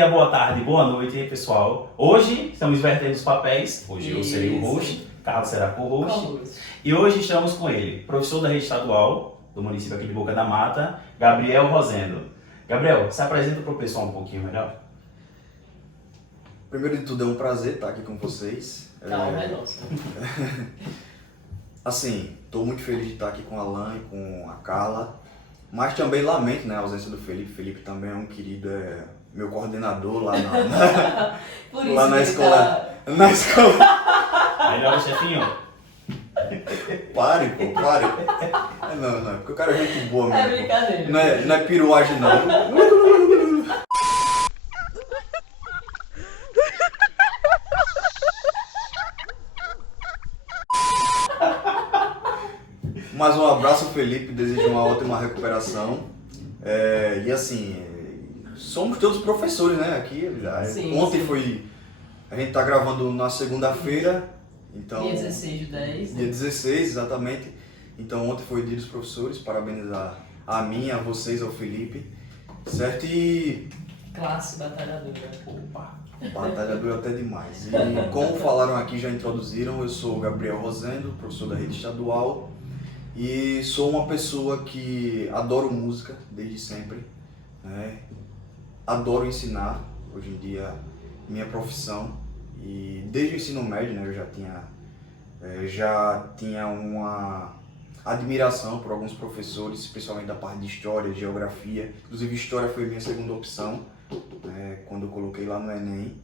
dia, boa tarde, boa noite, pessoal. Hoje estamos invertendo os papéis. Hoje eu serei o host, Carlos será co-host. E hoje estamos com ele, professor da rede estadual do município aqui de Boca da Mata, Gabriel Rosendo. Gabriel, se apresenta para o pessoal um pouquinho melhor. Primeiro de tudo, é um prazer estar aqui com vocês. Calma, é nossa. Assim, estou muito feliz de estar aqui com a Alan e com a Carla, mas também lamento, né, a ausência do Felipe. Felipe também é um querido, meu coordenador lá lá na escola. Na escola. Melhor, chefinho? Pare, pare. Não, porque o cara é gente boa mesmo. É brincadeira. Não é piruagem, não. Mais um abraço, Felipe, desejo uma ótima recuperação. E assim, somos todos professores, né, aqui. Sim, Ontem sim. a gente tá gravando na segunda-feira, então... Dia 16 de 10. Dia 16, exatamente. Então ontem foi o dia dos professores, parabenizar a mim, a vocês, ao Felipe, certo? E Classe batalhadora. Opa! batalhador até demais. E como falaram aqui, já introduziram, eu sou o Gabriel Rosendo, professor da rede estadual. E sou uma pessoa que adoro música desde sempre, né? Adoro ensinar, hoje em dia minha profissão, e desde o ensino médio, né, eu já tinha uma admiração por alguns professores, especialmente da parte de história, geografia. Inclusive história foi minha segunda opção, né, quando eu coloquei lá no Enem.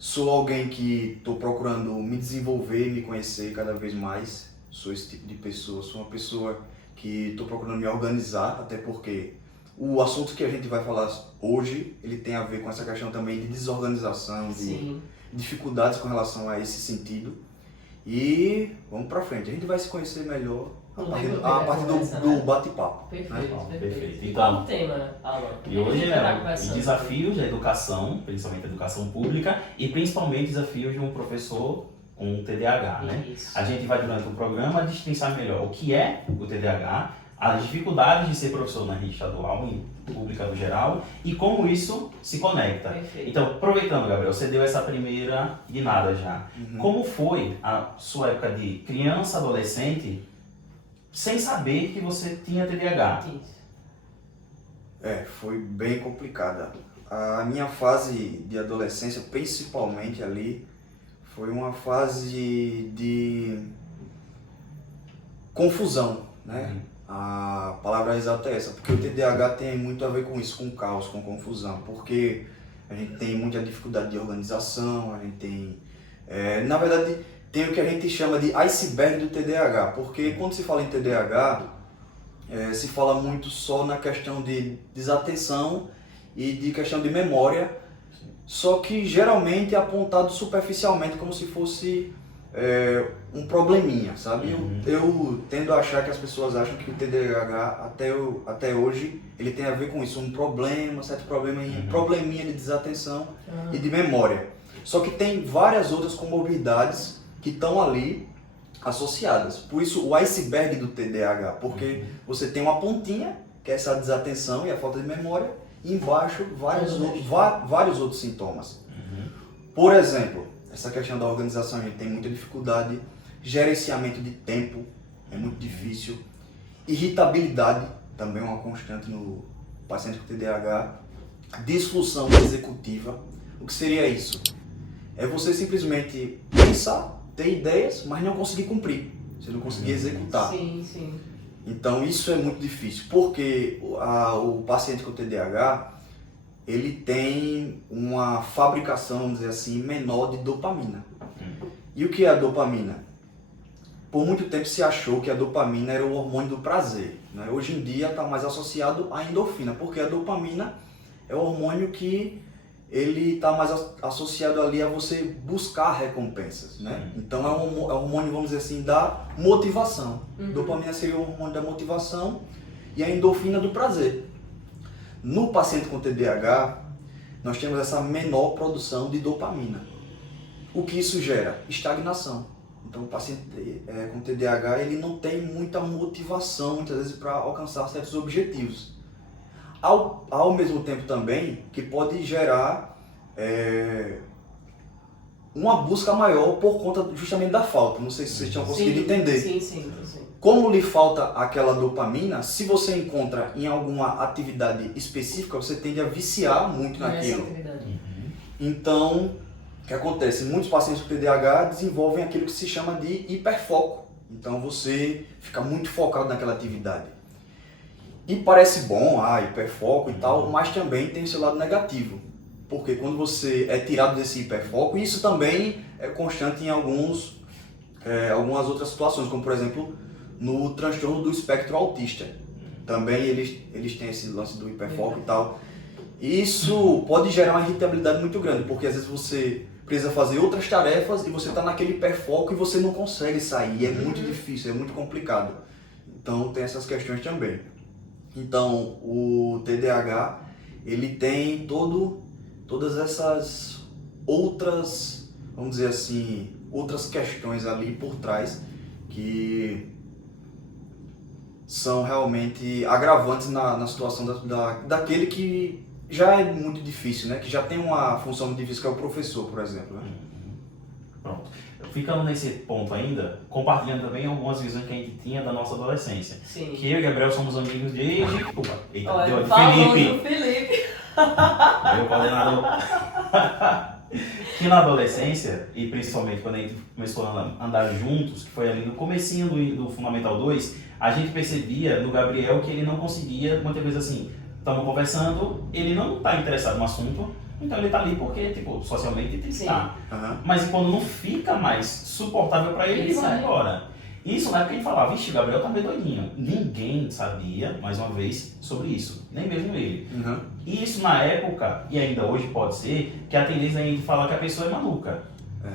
Sou alguém que estou procurando me desenvolver, me conhecer cada vez mais. Sou esse tipo de pessoa. Sou uma pessoa que estou procurando me organizar, até porque o assunto que a gente vai falar hoje, ele tem a ver com essa questão também de desorganização, de Sim. dificuldades com relação a esse sentido. E vamos pra frente. A gente vai se conhecer melhor a partir do bate-papo. Perfeito. E Então, qual o tema, Alan? E hoje Conversando. os desafios da educação, principalmente a educação pública, e principalmente desafios de um professor com TDAH, né? Isso. A gente vai durante o programa destrinçar melhor o que é o TDAH, as dificuldades de ser professor na rede estadual e pública no geral, e como isso se conecta. Perfeito. Então, aproveitando, Gabriel, você deu essa primeira guinada já. Como foi a sua época de criança, adolescente, sem saber que você tinha TDAH? Isso. Foi bem complicada. A minha fase de adolescência, principalmente ali, foi uma fase de confusão, né? A palavra exata é essa, porque o TDAH tem muito a ver com isso, com caos, com confusão, porque a gente tem muita dificuldade de organização, a gente tem... na verdade, tem o que a gente chama de iceberg do TDAH, porque quando se fala em TDAH, se fala muito só na questão de desatenção e de questão de memória, só que geralmente é apontado superficialmente, como se fosse um probleminha, sabe? Eu tendo a achar que as pessoas acham que o TDAH, até hoje, ele tem a ver com isso, um problema, certo probleminha de desatenção e de memória. Só que tem várias outras comorbidades que estão ali associadas. Por isso o iceberg do TDAH, porque você tem uma pontinha, que é essa desatenção e a falta de memória, e embaixo vários outros sintomas. Por exemplo, essa questão da organização, a gente tem muita dificuldade, gerenciamento de tempo é muito difícil, irritabilidade também é uma constante no paciente com TDAH, disfunção executiva. O que seria isso? É você simplesmente pensar, ter ideias, mas não conseguir cumprir, você não conseguir executar. Sim. Então isso é muito difícil, porque o paciente com TDAH, ele tem uma fabricação, vamos dizer assim, menor de dopamina. E o que é a dopamina? Por muito tempo se achou que a dopamina era o hormônio do prazer, né? Hoje em dia está mais associado à endorfina, porque a dopamina é o hormônio que ele está mais associado ali a você buscar recompensas, né? Então é um hormônio, vamos dizer assim, da motivação. Dopamina seria o hormônio da motivação e a endorfina do prazer. No paciente com TDAH, nós temos essa menor produção de dopamina. O que isso gera? Estagnação. Então o paciente com TDAH, ele não tem muita motivação, muitas vezes, para alcançar certos objetivos. ao mesmo tempo também que pode gerar uma busca maior por conta justamente da falta. Não sei se vocês tinham conseguido entender. Sim. Como lhe falta aquela dopamina, se você encontra em alguma atividade específica, você tende a viciar muito naquilo. Então, o que acontece? Muitos pacientes com TDAH desenvolvem aquilo que se chama de hiperfoco. Então você fica muito focado naquela atividade. E parece bom, hiperfoco e tal, mas também tem seu lado negativo. Porque quando você é tirado desse hiperfoco, isso também é constante em algumas outras situações, como por exemplo, no transtorno do espectro autista. Também eles têm esse lance do hiperfoco e tal. Isso pode gerar uma irritabilidade muito grande, porque às vezes você precisa fazer outras tarefas e você está naquele hiperfoco e você não consegue sair. É muito difícil, é muito complicado. Então tem essas questões também. Então o TDAH, ele tem todas essas outras, vamos dizer assim, outras questões ali por trás que são realmente agravantes na situação daquele que já é muito difícil, né? Que já tem uma função muito difícil, que é o professor, por exemplo. Né? Pronto. Ficando nesse ponto ainda, compartilhando também algumas visões que a gente tinha da nossa adolescência. Sim. Que eu e Gabriel somos amigos desde... Olha, Felipe. Meu coordenador. Que na adolescência, e principalmente quando a gente começou a andar juntos, que foi ali no comecinho do Fundamental 2, a gente percebia no Gabriel que ele não conseguia, muitas vezes assim, estamos conversando, ele não está interessado no assunto, então ele está ali porque, tipo, socialmente ele tem que estar. Mas quando não fica mais suportável para ele, ele vai embora. Isso na época a gente falava, vixe, o Gabriel tá meio doidinho. Ninguém sabia, mais uma vez, sobre isso, nem mesmo ele. E isso na época, e ainda hoje pode ser, que a tendência é a gente falar que a pessoa é maluca.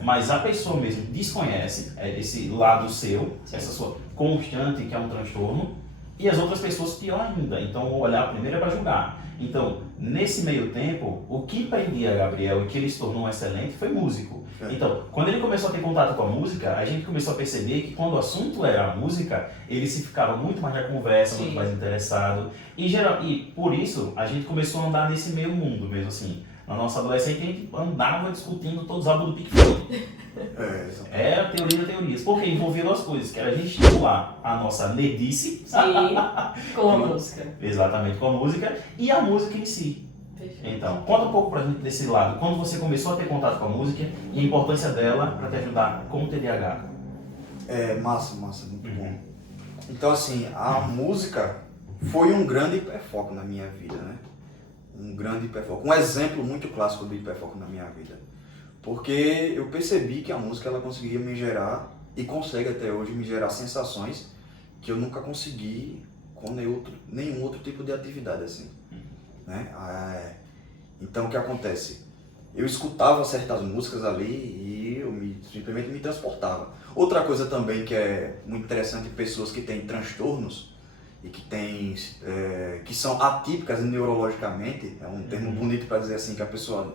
Mas a pessoa mesmo desconhece esse lado seu, essa sua constante que é um transtorno, e as outras pessoas pior ainda. Então olhar primeiro é para julgar. Então, nesse meio tempo, o que prendia a Gabriel e que ele se tornou um excelente foi músico. Então, quando ele começou a ter contato com a música, a gente começou a perceber que quando o assunto era a música, ele se ficava muito mais na conversa, muito mais interessado. E por isso, a gente começou a andar nesse meio mundo mesmo assim. Na nossa adolescência, a gente andava discutindo todos os álbuns do Pink Floyd. Era teorias. Porque envolvia duas coisas, que era a gente estimular a nossa nerdice. Sim, com a música. Exatamente, com a música. E a música em si. Então, conta um pouco pra gente desse lado. Quando você começou a ter contato com a música e a importância dela para te ajudar com o TDAH. Massa, muito bom. Então assim, a música foi um grande hiperfoco na minha vida, né? Um grande hiperfoco. Um exemplo muito clássico do hiperfoco na minha vida. Porque eu percebi que a música ela conseguia me gerar, e consegue até hoje me gerar sensações que eu nunca consegui com nenhum outro tipo de atividade assim. Né? Então o que acontece? Eu escutava certas músicas ali e eu simplesmente me transportava. Outra coisa também que é muito interessante, pessoas que têm transtornos e que são atípicas neurologicamente, é um termo bonito para dizer assim, que a pessoa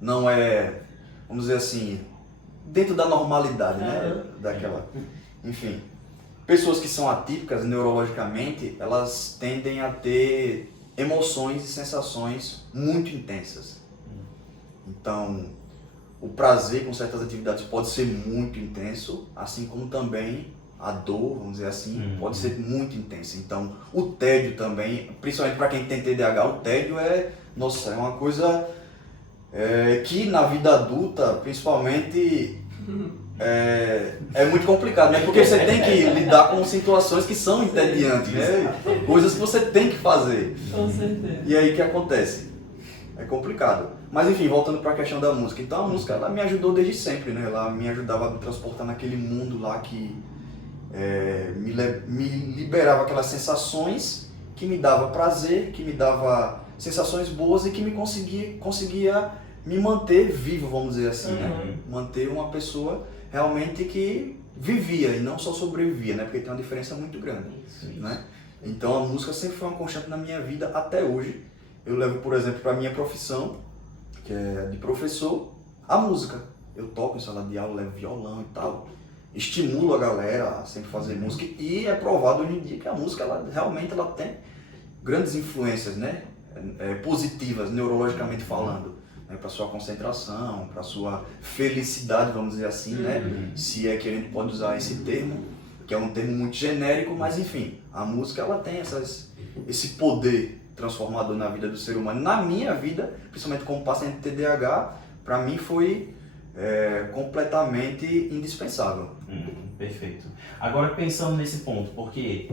não é, vamos dizer assim, dentro da normalidade, né? Enfim, pessoas que são atípicas neurologicamente, elas tendem a ter emoções e sensações muito intensas. Então, o prazer com certas atividades pode ser muito intenso, assim como também a dor, vamos dizer assim, pode ser muito intensa. Então, o tédio também, principalmente para quem tem TDAH, o tédio é uma coisa que na vida adulta, principalmente, é muito complicado, né? Porque você tem que lidar com situações que são entediantes, né? Coisas que você tem que fazer. Com certeza. E aí o que acontece? É complicado. Mas enfim, voltando para a questão da música. Então a música ela me ajudou desde sempre, né? Ela me ajudava a me transportar naquele mundo lá que me liberava aquelas sensações, que me dava prazer, que me dava sensações boas e que me conseguia me manter vivo, vamos dizer assim, né? Manter uma pessoa realmente que vivia e não só sobrevivia, né? Porque tem uma diferença muito grande, né? Então a música sempre foi uma constante na minha vida até hoje. Eu levo, por exemplo, para a minha profissão, que é de professor, a música. Eu toco em sala de aula, levo violão e tal. Estimulo a galera a sempre fazer música. E é provado hoje em dia que a música, ela realmente tem grandes influências, né? positivas, neurologicamente falando, né? Para sua concentração, para sua felicidade, vamos dizer assim, né? Se é que a gente pode usar esse termo, que é um termo muito genérico, mas enfim, a música ela tem esse poder transformador na vida do ser humano. Na minha vida, principalmente como paciente de TDAH, para mim foi completamente indispensável. Perfeito. Agora pensando nesse ponto, porque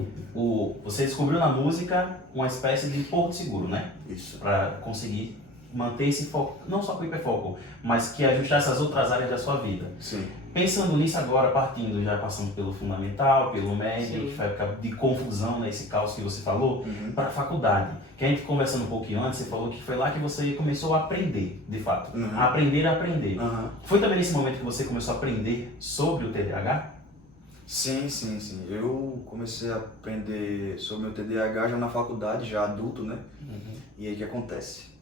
você descobriu na música uma espécie de porto seguro, né? Isso. Para conseguir manter esse foco, não só com o hiperfoco, mas que ajustar essas outras áreas da sua vida. Sim. Pensando nisso agora, já passando pelo fundamental, pelo médio, Sim. que foi época de confusão, né, esse caos que você falou, para a faculdade. Que a gente conversando um pouquinho antes, você falou que foi lá que você começou a aprender, de fato. A aprender a aprender. Foi também nesse momento que você começou a aprender sobre o TDAH? Sim. Eu comecei a aprender sobre o TDAH já na faculdade, já adulto, né? E aí o que acontece?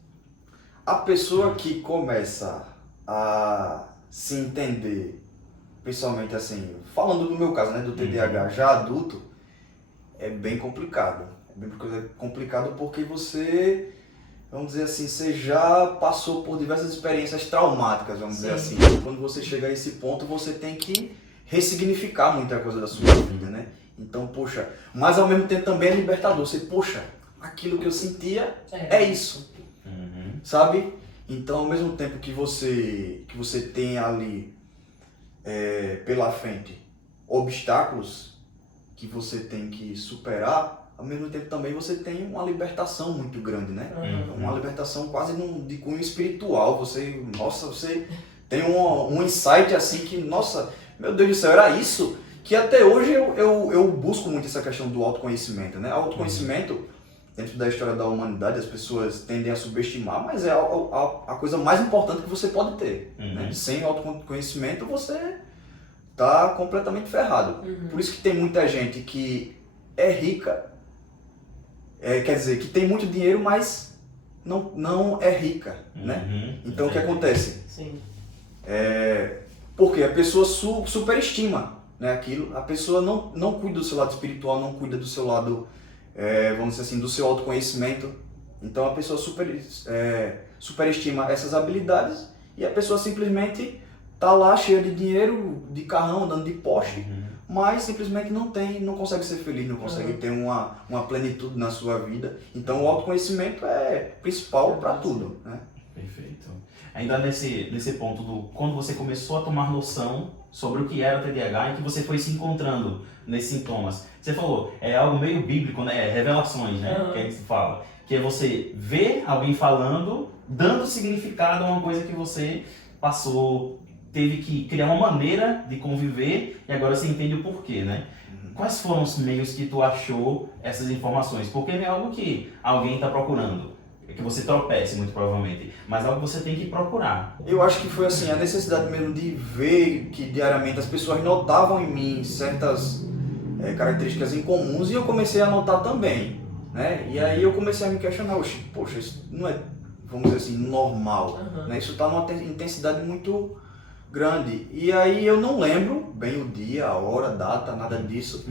A pessoa que começa a se entender, principalmente assim, falando do meu caso, né, do TDAH já adulto, é bem complicado. É bem complicado porque você, vamos dizer assim, você já passou por diversas experiências traumáticas, vamos dizer assim. Quando você chega a esse ponto, você tem que ressignificar muita coisa da sua vida, né? Então, poxa, mas ao mesmo tempo também é libertador. Você, poxa, aquilo que eu sentia é isso. Sabe? Então, ao mesmo tempo que você tem ali pela frente obstáculos que você tem que superar, ao mesmo tempo também você tem uma libertação muito grande, né? Uma libertação quase de cunho espiritual. Você tem um insight assim que, nossa, meu Deus do céu, era isso? Que até hoje eu busco muito essa questão do autoconhecimento, né? Autoconhecimento, dentro da história da humanidade, as pessoas tendem a subestimar, mas é a coisa mais importante que você pode ter. Né? Sem autoconhecimento, você tá completamente ferrado. Por isso que tem muita gente que é rica, quer dizer, que tem muito dinheiro, mas não é rica. Né? Então, o que acontece? Sim. Porque a pessoa superestima, né, aquilo, a pessoa não cuida do seu lado espiritual, não cuida do seu lado, vamos dizer assim, do seu autoconhecimento. Então a pessoa superestima essas habilidades e a pessoa simplesmente tá lá cheia de dinheiro, de carrão, andando de Porsche, mas simplesmente não consegue ser feliz, não consegue ter uma plenitude na sua vida. Então o autoconhecimento é principal para tudo, né? Perfeito. Ainda nesse ponto quando você começou a tomar noção sobre o que era o TDAH e que você foi se encontrando nesses sintomas. Você falou, é algo meio bíblico, né? Revelações, né? Que a gente fala. Que é você ver alguém falando, dando significado a uma coisa que você passou, teve que criar uma maneira de conviver e agora você entende o porquê, né? Quais foram os meios que tu achou essas informações? Porque não é algo que alguém está procurando. Que você tropece, muito provavelmente, mas algo que você tem que procurar. Eu acho que foi assim, a necessidade mesmo de ver que diariamente as pessoas notavam em mim certas características incomuns e eu comecei a notar também, né? E aí eu comecei a me questionar, poxa, isso não é, vamos dizer assim, normal, né? Isso está numa intensidade muito grande. E aí eu não lembro bem o dia, a hora, a data, nada disso.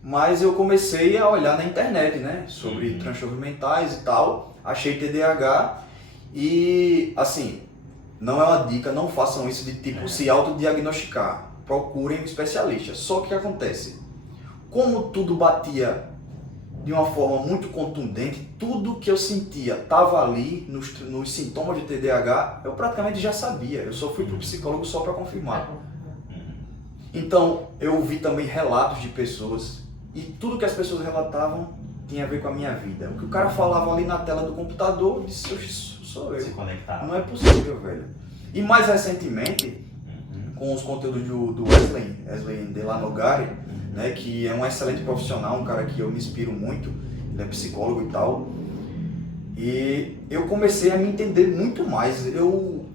Mas eu comecei a olhar na internet, né, sobre transtornos mentais e tal, achei TDAH e, assim, não é uma dica, não façam isso de tipo se autodiagnosticar, procurem um especialista. Só que o que acontece? Como tudo batia de uma forma muito contundente, tudo que eu sentia estava ali nos sintomas de TDAH, eu praticamente já sabia, eu só fui para o psicólogo só para confirmar. Então, eu ouvi também relatos de pessoas e tudo que as pessoas relatavam tinha a ver com a minha vida. O que o cara falava ali na tela do computador, eu disse, isso sou eu. Se conectar. Não é possível, velho. E mais recentemente, com os conteúdos do Wesley Delanogari, né, que é um excelente profissional, um cara que eu me inspiro muito, ele é psicólogo e tal, e eu comecei a me entender muito mais. Eu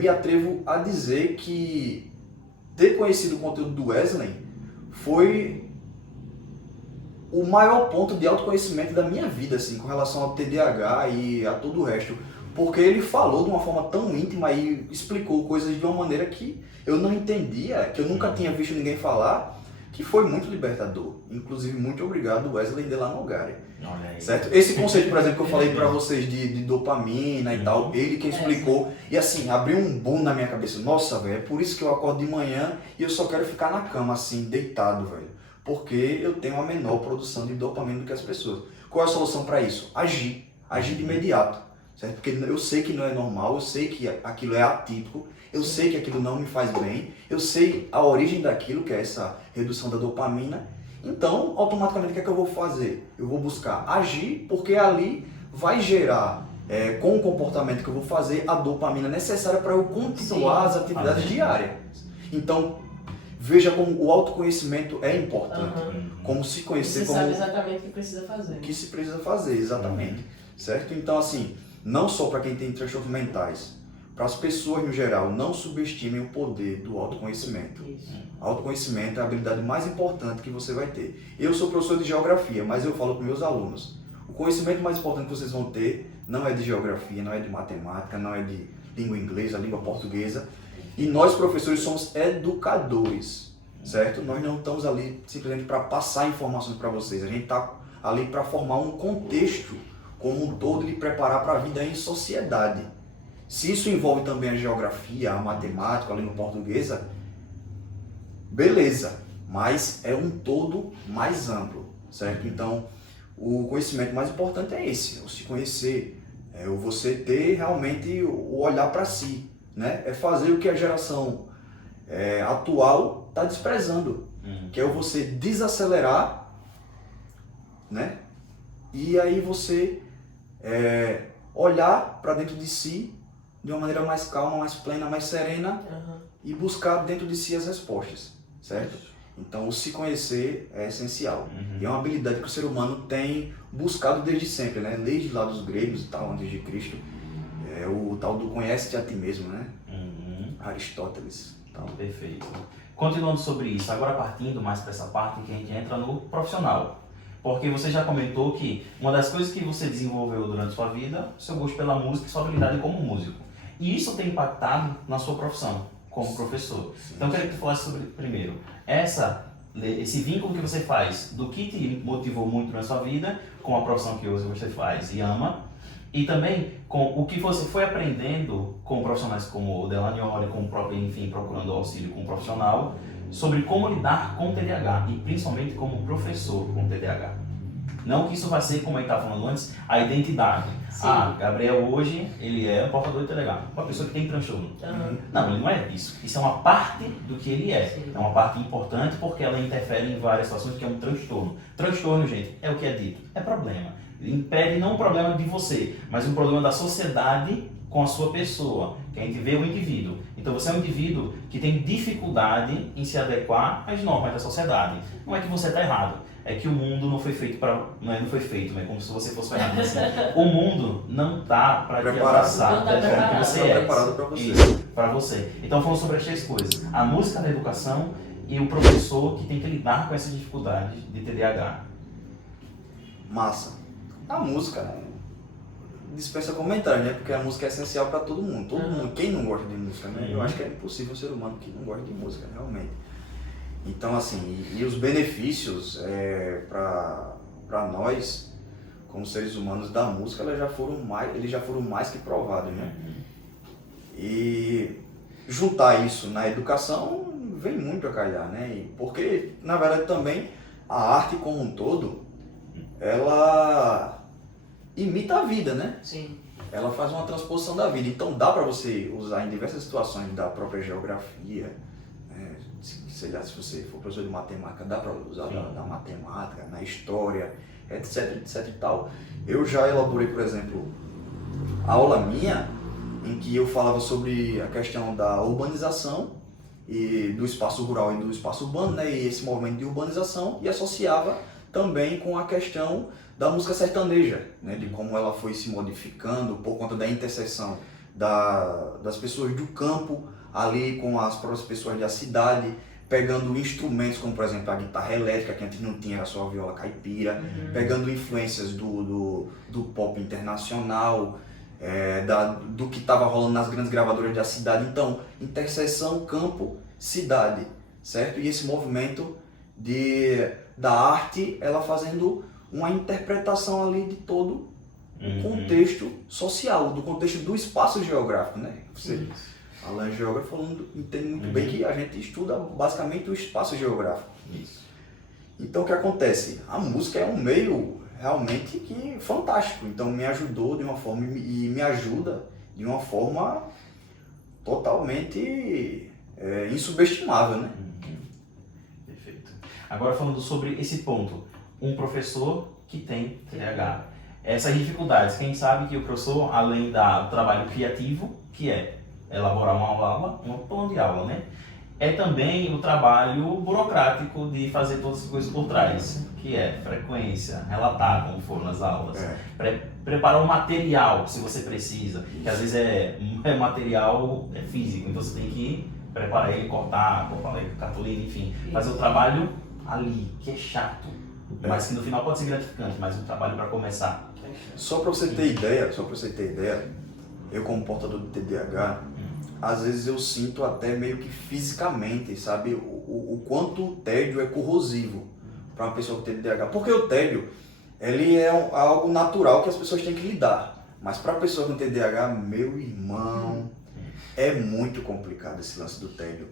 me atrevo a dizer que ter conhecido o conteúdo do Wesley foi o maior ponto de autoconhecimento da minha vida, assim, com relação ao TDAH e a todo o resto. Porque ele falou de uma forma tão íntima e explicou coisas de uma maneira que eu não entendia, que eu nunca tinha visto ninguém falar, que foi muito libertador. Inclusive, muito obrigado, Wesley Delanogari. Olha aí. Certo? Esse conceito, por exemplo, que eu falei pra vocês de dopamina e tal, ele que explicou. E assim, abriu um boom na minha cabeça. Nossa, velho, é por isso que eu acordo de manhã e eu só quero ficar na cama, assim, deitado, velho. Porque eu tenho a menor produção de dopamina do que as pessoas. Qual é a solução pra isso? Agir. Agir de imediato. Certo? Porque eu sei que não é normal, eu sei que aquilo é atípico, eu sei que aquilo não me faz bem, eu sei a origem daquilo, que é essa redução da dopamina. Então, automaticamente, o que é que eu vou fazer? Eu vou buscar agir, porque ali vai gerar, com o comportamento que eu vou fazer, a dopamina necessária para eu continuar as atividades diárias. Então, veja como o autoconhecimento é importante. Como se conhecer, Você como sabe exatamente o que precisa fazer. o que se precisa fazer, exatamente. Certo? Então, assim, não só para quem tem transtornos mentais, para as pessoas no geral, não subestimem o poder do autoconhecimento. Isso. Autoconhecimento é a habilidade mais importante que você vai ter. Eu sou professor de geografia, mas eu falo para meus alunos, o conhecimento mais importante que vocês vão ter não é de geografia, não é de matemática, não é de língua inglesa, língua portuguesa. E nós, professores, somos educadores, certo? Nós não estamos ali simplesmente para passar informações para vocês, a gente está ali para formar um contexto como um todo e lhe preparar para a vida em sociedade. Se isso envolve também a geografia, a matemática, a língua portuguesa, beleza, mas é um todo mais amplo, certo? Então, o conhecimento mais importante é esse, o se conhecer, é o você ter realmente o olhar para si, né? É fazer o que a geração atual está desprezando, que é o você desacelerar, né? E aí você olhar para dentro de si de uma maneira mais calma, mais plena, mais serena e buscar dentro de si as respostas, certo? Então, o se conhecer é essencial. E é uma habilidade que o ser humano tem buscado desde sempre, né? Desde lá dos gregos e tal, antes de Cristo. É o tal do conhece-te a ti mesmo, né? Aristóteles. Tal. Perfeito. Continuando sobre isso, agora partindo mais para essa parte que a gente entra no profissional. Porque você já comentou que uma das coisas que você desenvolveu durante sua vida, seu gosto pela música e sua habilidade como músico. E isso tem impactado na sua profissão como professor. Sim. Então eu queria que tu falasse sobre, primeiro, esse vínculo que você faz do que te motivou muito na sua vida com a profissão que hoje você faz e ama, e também com o que você foi aprendendo com profissionais como o Delanioli, com o próprio, enfim, procurando auxílio com um profissional, sobre como lidar com o TDAH e principalmente como professor com o TDAH. Não que isso vai ser, como a gente estava falando antes, a identidade. Sim. Gabriel hoje, ele é um portador de TDAH, uma pessoa que tem transtorno. Não, ele não é isso. Isso é uma parte do que ele é. Sim. É uma parte importante porque ela interfere em várias situações, que é um transtorno. Transtorno, gente, é o que é dito, é problema. Impede não um problema de você, mas um problema da sociedade com a sua pessoa, que a gente vê o indivíduo. Então você é um indivíduo que tem dificuldade em se adequar às normas da sociedade. Não é que você está errado, é que o mundo não foi feito para... Não foi feito, né? Como se você fosse errado. Assim, o mundo não está para te abraçar Não tá da forma que você Não é. está preparado para você. Isso, para você. Então falando sobre as três coisas, a música da educação e o professor que tem que lidar com essas dificuldades de TDAH. Massa. A música, né? Dispensa comentário, né? Porque a música é essencial para todo mundo. Todo mundo. Quem não gosta de música, né? Eu acho que é impossível um ser humano que não gosta de música, realmente. Então, assim, e os benefícios para nós, como seres humanos da música, eles já foram mais que provados, né? E juntar isso na educação vem muito a calhar, né? Porque, na verdade, também a arte como um todo, ela imita a vida, né? Sim. Ela faz uma transposição da vida. Então dá para você usar em diversas situações da própria geografia, né? Sei lá, se você for professor de matemática, dá para usar da matemática, na história, etc, etc e tal. Eu já elaborei, por exemplo, a aula minha, em que eu falava sobre a questão da urbanização e do espaço rural e do espaço urbano, né? E esse movimento de urbanização, e associava também com a questão da música sertaneja, né, de como ela foi se modificando por conta da interseção das pessoas do campo ali com as próprias pessoas da cidade, pegando instrumentos como, por exemplo, a guitarra elétrica, que antes não tinha, era só a viola caipira, pegando influências do pop internacional, do que estava rolando nas grandes gravadoras da cidade. Então, interseção campo-cidade, certo? E esse movimento da arte, ela fazendo uma interpretação ali de todo o contexto social, do contexto do espaço geográfico, né? Você, Alan é geógrafo, falando, entende muito bem que a gente estuda basicamente o espaço geográfico. Isso. Então o que acontece? A música é um meio realmente que fantástico, então me ajudou de uma forma e me ajuda de uma forma totalmente insubestimável, né? Perfeito. Agora falando sobre esse ponto, um professor que tem TDAH, essas dificuldades, quem sabe que o professor, além do trabalho criativo, que é elaborar uma aula, um plano de aula, né? É também o trabalho burocrático de fazer todas as coisas por trás, que é frequência, relatar como foram as aulas, preparar o material se você precisa, que às vezes é material físico, então você tem que preparar ele, cortar ele, cartolina, enfim, fazer o trabalho ali, que é chato, mas que no final pode ser gratificante, mas um trabalho para começar. Só para você ter ideia, eu como portador de TDAH, às vezes eu sinto até meio que fisicamente, sabe, o quanto o tédio é corrosivo para uma pessoa com TDAH. Porque o tédio, ele é algo natural que as pessoas têm que lidar. Mas para a pessoa com TDAH, meu irmão, é muito complicado esse lance do tédio.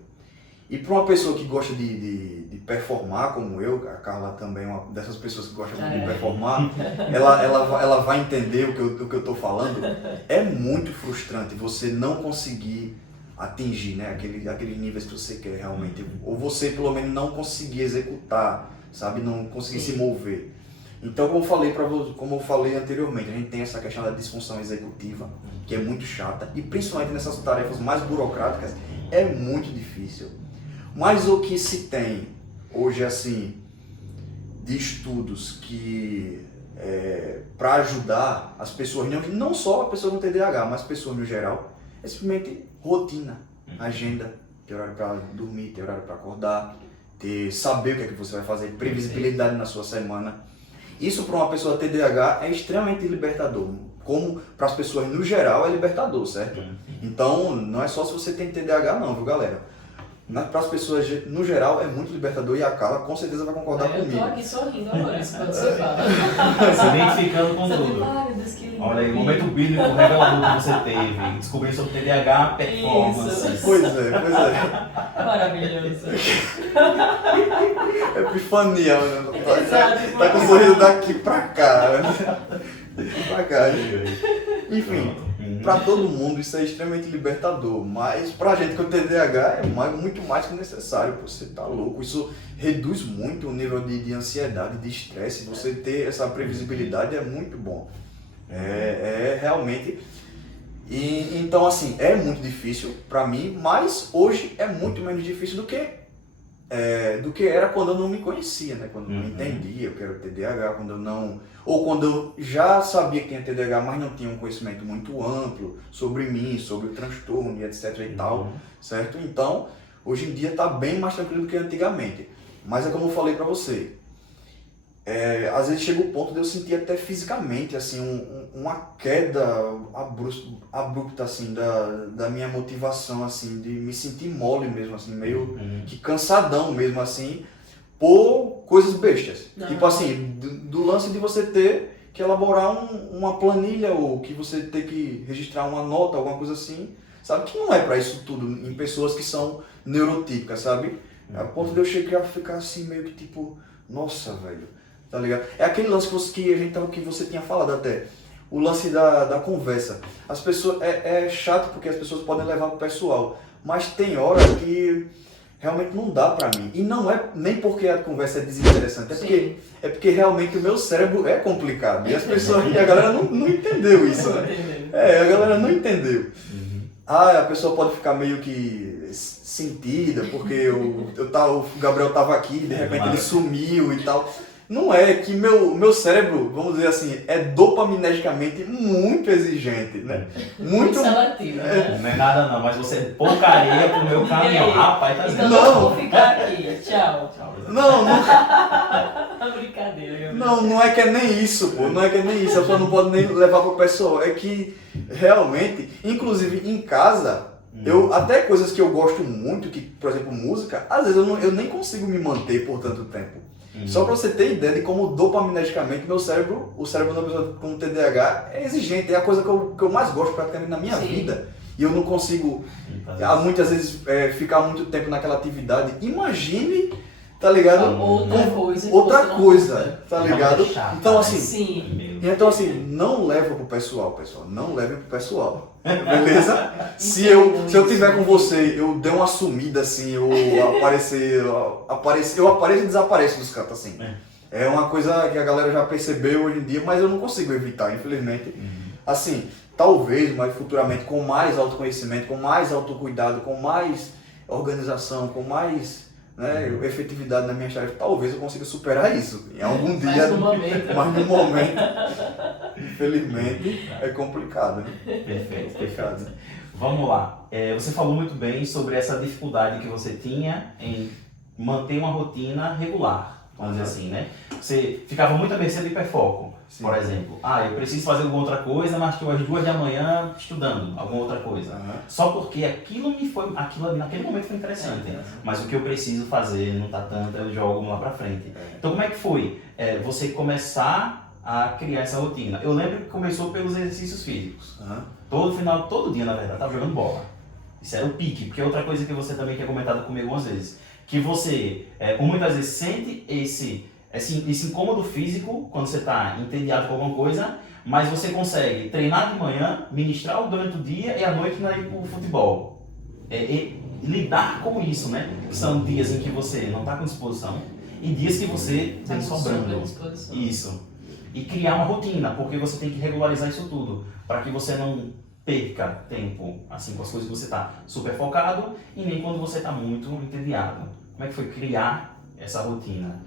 E para uma pessoa que gosta de performar, como eu, a Carla também é uma dessas pessoas que gosta muito de performar, ela vai entender o que eu estou falando. É muito frustrante você não conseguir atingir, né, aqueles níveis que você quer realmente. Ou você, pelo menos, não conseguir executar, sabe? Não conseguir se mover. Então, como eu falei anteriormente, a gente tem essa questão da disfunção executiva, que é muito chata. E principalmente nessas tarefas mais burocráticas, é muito difícil. Mas o que se tem hoje, assim, de estudos que para ajudar as pessoas, não só a pessoa com TDAH, mas pessoas no geral, é simplesmente rotina, agenda, ter horário para dormir, ter horário para acordar, saber o que é que você vai fazer, previsibilidade na sua semana. Isso para uma pessoa TDAH é extremamente libertador, como para as pessoas no geral é libertador, certo? Então não é só se você tem TDAH não, viu galera? Para as pessoas no geral é muito libertador e a Carla com certeza vai concordar comigo. Eu tô aqui sorrindo agora, quando você fala. Se identificando com Você tem tudo. vários que Olha aí, o momento bíblico revelador que você teve, descobrir sobre TDAH, performances. Pois é. Maravilhoso. Epifania, né? Exato. Tá com o sorriso daqui pra cá. Pra cá. Enfim, pra todo mundo isso é extremamente libertador, mas pra gente com TDAH é muito mais que necessário, pô, você tá louco. Isso reduz muito o nível de ansiedade, de estresse, você ter essa previsibilidade é muito bom. Realmente. Então, assim, é muito difícil pra mim, mas hoje é muito menos difícil do que era quando eu não me conhecia, né? Quando eu não entendia o que era o TDAH, quando eu já sabia que tinha TDAH, mas não tinha um conhecimento muito amplo sobre mim, sobre o transtorno e etc e tal, certo? Então, hoje em dia está bem mais tranquilo do que antigamente. Mas é como eu falei para você, às vezes chega o ponto de eu sentir até fisicamente assim, uma queda abrupta assim, da minha motivação, assim, de me sentir mole mesmo, assim, meio que cansadão mesmo, assim, por coisas bestas. Tipo assim, do lance de você ter que elaborar uma planilha ou que você ter que registrar uma nota, alguma coisa assim, sabe? Que não é para isso tudo em pessoas que são neurotípicas, sabe? A ponto de eu chegar a ficar assim meio que tipo, nossa, velho, tá ligado? É aquele lance que você tinha falado até, o lance da conversa. As pessoas, é chato porque as pessoas podem levar pro pessoal, mas tem hora que realmente não dá pra mim. E não é nem porque a conversa é desinteressante, é porque realmente o meu cérebro é complicado. E a galera não entendeu isso, né? A galera não entendeu. A pessoa pode ficar meio que sentida, porque o Gabriel tava aqui, de repente ele sumiu e tal. Não é que meu cérebro, vamos dizer assim, é dopaminergicamente muito exigente, né? Muito seletivo, né? Não é nada não, mas você é porcaria pro meu caminhão. Rapaz, tá então dizendo. Então vou ficar aqui. Tchau. Não. Brincadeira. Não é que é nem isso, pô. Não é que é nem isso. A pessoa não pode nem levar pro pessoal. É que realmente, inclusive em casa, Até coisas que eu gosto muito, que, por exemplo, música, às vezes eu nem consigo me manter por tanto tempo. Só pra você ter ideia de como dopaminergicamente o cérebro de uma pessoa com TDAH é exigente, é a coisa que eu mais gosto praticamente na minha vida. E eu não consigo, muitas vezes, ficar muito tempo naquela atividade. Imagine, tá ligado? Outra coisa, tá ligado? Então assim, não leva pro pessoal. Não levem pro pessoal. Beleza? Se eu tiver com você, eu der uma sumida assim, eu apareço e desapareço dos cantos assim. É uma coisa que a galera já percebeu hoje em dia, mas eu não consigo evitar, infelizmente. Assim, talvez, mas futuramente, com mais autoconhecimento, com mais autocuidado, com mais organização, com mais efetividade na minha tarefa, talvez eu consiga superar isso em algum dia. Mas no momento, infelizmente, é complicado. Né? Perfeito. Vamos lá. Você falou muito bem sobre essa dificuldade que você tinha em manter uma rotina regular, vamos dizer assim, né? Você ficava muito à mercê do hiperfoco. Sim. Por exemplo, eu preciso fazer alguma outra coisa, mas estou às 2 da manhã estudando alguma outra coisa. Só porque aquilo naquele momento foi interessante. Mas o que eu preciso fazer não está tanto, eu jogo lá para frente. Então como é que foi você começar a criar essa rotina? Eu lembro que começou pelos exercícios físicos. Todo dia na verdade, estava jogando bola. Isso era o pique, porque é outra coisa que você também tinha comentado comigo algumas vezes. Que você, por muitas vezes, sente esse incômodo físico quando você está entediado com alguma coisa, mas você consegue treinar de manhã, ministrar durante o dia e à noite ir para o futebol. Lidar com isso, né? São dias em que você não está com disposição e dias que você tem sobrando. Isso. E criar uma rotina, porque você tem que regularizar isso tudo, para que você não perca tempo assim com as coisas que você está super focado e nem quando você está muito entediado. Como é que foi criar essa rotina?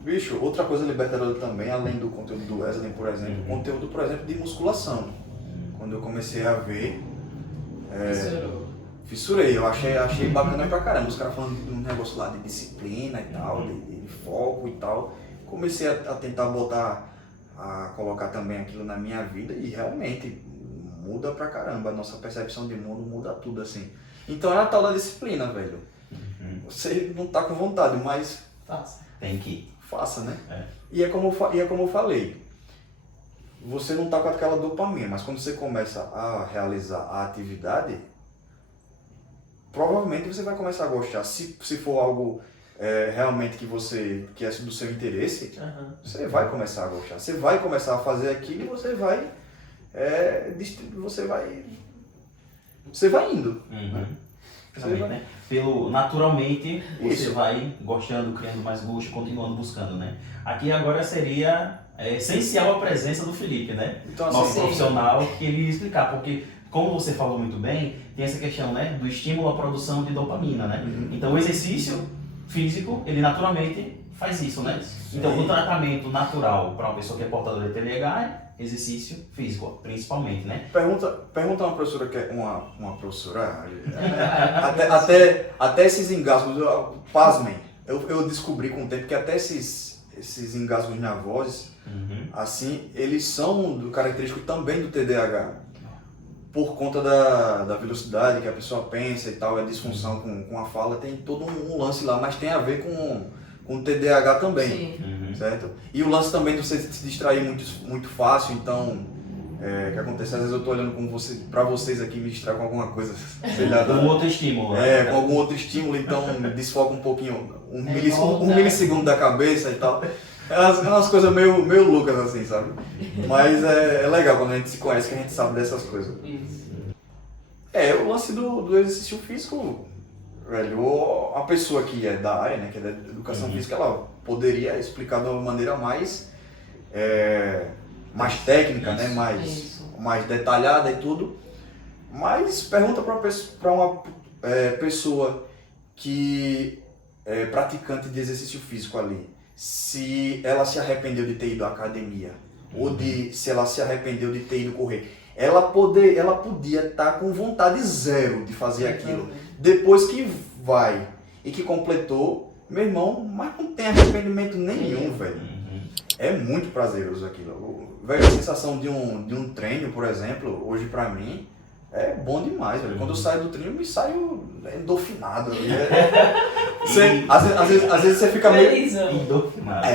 Bicho, outra coisa libertadora também, além do conteúdo do Wesley, por exemplo, conteúdo, por exemplo, de musculação. Quando eu comecei a ver... Fissurei, eu achei bacana pra caramba. Os caras falando de um negócio lá de disciplina e tal, de foco e tal. Comecei a tentar colocar também aquilo na minha vida e realmente muda pra caramba. A nossa percepção de mundo muda tudo, assim. Então é a tal da disciplina, velho. Você não tá com vontade, mas... Tem que ir. Faça, né? E é como eu falei, você não tá com aquela dopamina, mas quando você começa a realizar a atividade, provavelmente você vai começar a gostar. Se for algo realmente que é do seu interesse, você vai começar a gostar. Você vai começar a fazer aquilo e você vai indo. Né? Naturalmente você vai gostando, criando mais gosto, continuando buscando, né? Aqui agora seria essencial a presença do Felipe, né? Então, assim, nosso profissional, que ele ia explicar, porque como você falou muito bem, tem essa questão, né, do estímulo à produção de dopamina, né? Então o exercício físico, ele naturalmente faz isso, né? Então o tratamento natural para uma pessoa que é portadora de TDAH é exercício físico, principalmente, né? Pergunta a uma professora que é uma professora, até esses engasgos, pasmem, eu descobri com o tempo que até esses engasgos nervosos, assim, eles são característicos também do TDAH, por conta da velocidade que a pessoa pensa e tal, a disfunção com a fala, tem todo um lance lá, mas tem a ver com o TDAH também, certo? E o lance também de você se distrair muito fácil, então, o que acontece, às vezes eu tô olhando pra vocês aqui, me distrair com alguma coisa, sei lá, com outro estímulo, né? Com algum outro estímulo, então desfoca um pouquinho, um milissegundo da cabeça e tal. É umas coisas meio loucas assim, sabe? Mas é legal quando a gente se conhece, que a gente sabe dessas coisas. O lance do exercício físico, velho, a pessoa que é da área, né, que é da educação física, ela poderia explicar de uma maneira mais técnica, né, mais detalhada e tudo. Mas pergunta para uma pessoa que é praticante de exercício físico ali, se ela se arrependeu de ter ido à academia, ou se ela se arrependeu de ter ido correr. Ela podia estar com vontade zero de fazer aquilo. Depois que vai e que completou, meu irmão, mas não tem arrependimento nenhum, velho. É muito prazeroso aquilo. Velho, a sensação de um treino, por exemplo, hoje pra mim, É bom demais, velho. Quando eu saio do treino, eu me saio endorfinado. Às vezes você fica meio... Felizão. Endorfinado.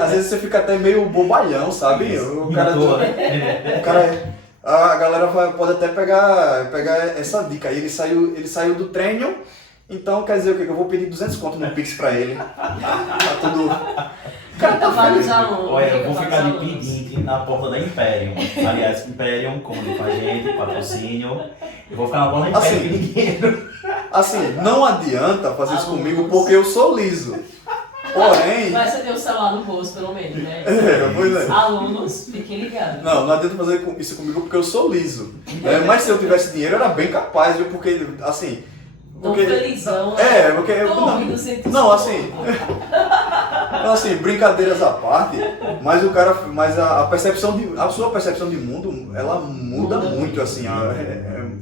Às vezes você fica até meio bobalhão, sabe? O cara a galera pode até pegar essa dica aí. Ele saiu do treino, então quer dizer o quê? Que eu vou pedir 200 conto no Pix pra ele. Tá tudo... Cara, tá vários alunos. Olha, eu vou ficar de pedinte na porta da Imperium. Aliás, Imperium, comunica com a gente, patrocínio. Eu vou ficar na porta da Imperium pedindo dinheiro. Assim, não adianta fazer isso comigo porque eu sou liso. Porém... Mas você tem o celular no bolso, pelo menos, né? Pois é. Alunos, fiquem ligados. Não adianta fazer isso comigo porque eu sou liso. Mas se eu tivesse dinheiro, era bem capaz, viu? Porque, assim... Tão felizão. Porque... Não, assim, brincadeiras à parte, mas a sua percepção de mundo, ela muda muito, assim,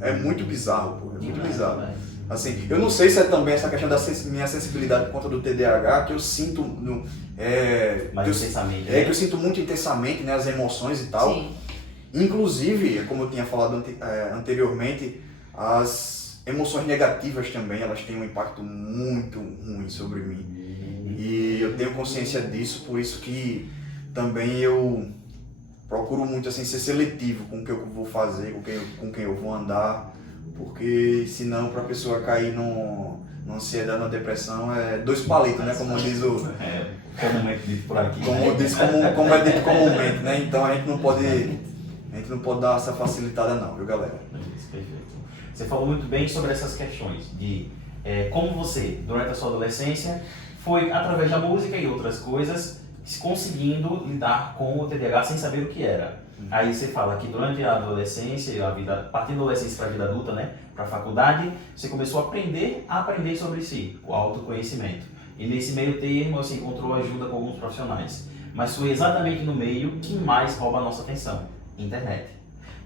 é muito bizarro, pô, é muito bizarro. Assim, eu não sei se é também essa questão da minha sensibilidade por conta do TDAH, que eu sinto intensamente. Que eu sinto muito intensamente, né, as emoções e tal. Sim. Inclusive, como eu tinha falado anteriormente, as emoções negativas também, elas têm um impacto muito ruim sobre mim. E eu tenho consciência disso, por isso que também eu procuro muito assim, ser seletivo com o que eu vou fazer, com quem eu vou andar, porque senão para a pessoa cair numa ansiedade, numa depressão, é 2 palitos, né? Como diz o... comumente dito por aqui. Como é dito comumente, né? Então a gente não pode dar essa facilitada não, viu, galera? Perfeito. Você falou muito bem sobre essas questões de como você, durante a sua adolescência, foi através da música e outras coisas conseguindo lidar com o TDAH sem saber o que era. Aí você fala que durante a adolescência, partindo da adolescência para a vida adulta, né, para a faculdade, você começou a aprender sobre si, o autoconhecimento. E nesse meio termo você encontrou ajuda com alguns profissionais. Mas foi exatamente no meio que mais rouba a nossa atenção, internet.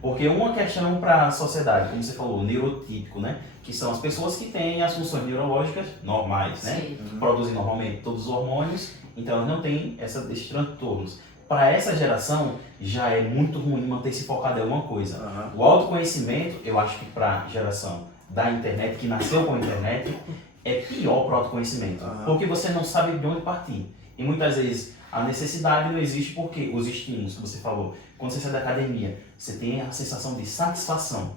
Porque uma questão para a sociedade, como você falou, neurotípico, né? Que são as pessoas que têm as funções neurológicas normais, né? Produzem normalmente todos os hormônios, então elas não têm esses transtornos. Para essa geração, já é muito ruim manter-se focado em alguma coisa. O autoconhecimento, eu acho que para a geração da internet, que nasceu com a internet, é pior para o autoconhecimento. Porque você não sabe de onde partir. E muitas vezes a necessidade não existe porque os estímulos que você falou, quando você sai da academia, você tem a sensação de satisfação.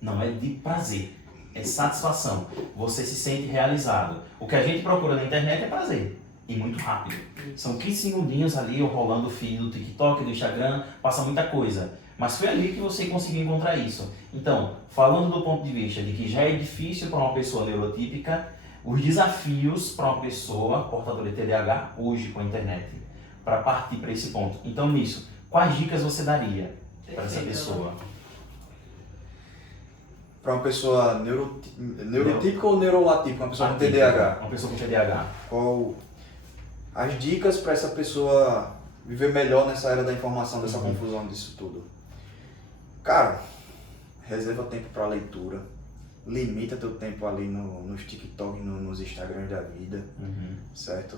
Não é de prazer, é satisfação. Você se sente realizado. O que a gente procura na internet é prazer. E muito rápido. São 15 segundinhos ali, rolando o feed do TikTok, do Instagram, passa muita coisa. Mas foi ali que você conseguiu encontrar isso. Então, falando do ponto de vista de que já é difícil para uma pessoa neurotípica, os desafios para uma pessoa portadora de TDAH hoje com a internet, para partir para esse ponto. Então, nisso, quais dicas você daria para essa pessoa? Para uma pessoa neurotípica ou neuroatípica? Uma pessoa com TDAH? Uma pessoa com TDAH. Qual as dicas para essa pessoa viver melhor nessa era da informação, dessa confusão disso tudo? Cara, reserva tempo para leitura. Limita teu tempo ali nos TikTok, nos Instagrams da vida, certo?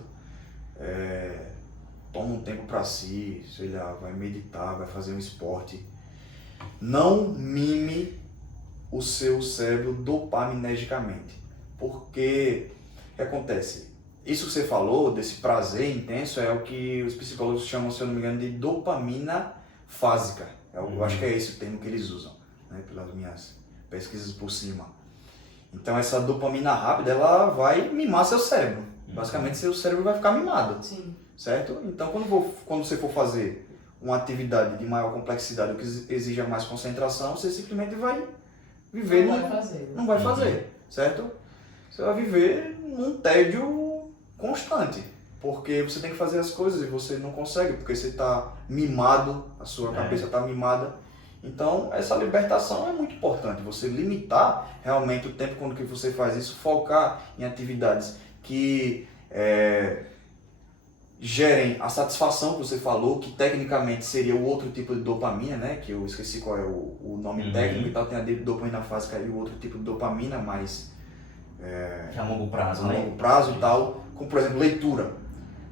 Toma um tempo para si, sei lá, vai meditar, vai fazer um esporte. Não mime o seu cérebro dopaminergicamente, porque o que acontece? Isso que você falou, desse prazer intenso, é o que os psicólogos chamam, se eu não me engano, de dopamina fásica. Eu acho que é esse o termo que eles usam, né, pelas minhas pesquisas por cima. Então essa dopamina rápida, ela vai mimar seu cérebro. Basicamente, seu cérebro vai ficar mimado. Sim. Certo? Então quando você for fazer uma atividade de maior complexidade, que exija mais concentração, você simplesmente vai viver... Não vai fazer, certo? Você vai viver num tédio constante, porque você tem que fazer as coisas e você não consegue, porque você está mimado, a sua cabeça está mimada. Então, essa libertação é muito importante, você limitar realmente o tempo quando que você faz isso, focar em atividades que gerem a satisfação que você falou, que tecnicamente seria o outro tipo de dopamina, né? Que eu esqueci qual é o nome técnico e tal, tem a dopamina fásica e o outro tipo de dopamina, mas... a longo prazo, a né? longo prazo e tal, como por exemplo leitura.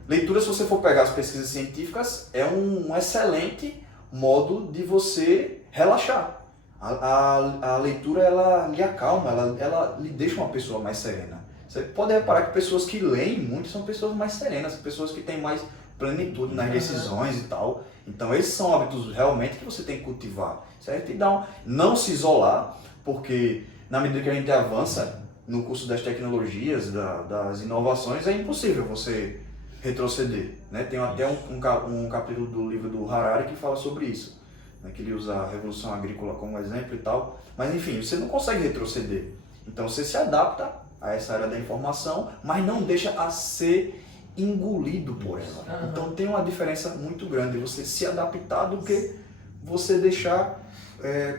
Leitura, se você for pegar as pesquisas científicas, é um excelente modo de você relaxar. A leitura, ela lhe acalma, ela lhe deixa uma pessoa mais serena. Você pode reparar que pessoas que leem muito são pessoas mais serenas, pessoas que têm mais plenitude nas decisões e tal. Então esses são hábitos realmente que você tem que cultivar, certo? E não se isolar, porque na medida que a gente avança no curso das tecnologias, das inovações, é impossível você retroceder, né? Tem até um capítulo do livro do Harari que fala sobre isso, né? Que ele usa a Revolução Agrícola como exemplo e tal. Mas enfim, você não consegue retroceder. Então você se adapta a essa era da informação, mas não deixa a ser engolido por ela. Uhum. Então tem uma diferença muito grande você se adaptar do que você deixar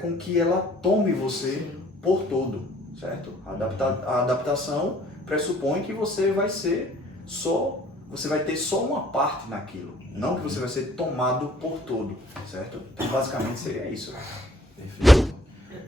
com que ela tome você por todo, certo? A adaptação pressupõe que você vai ter só uma parte naquilo, não que você vai ser tomado por todo, certo? Então basicamente seria isso. Perfeito.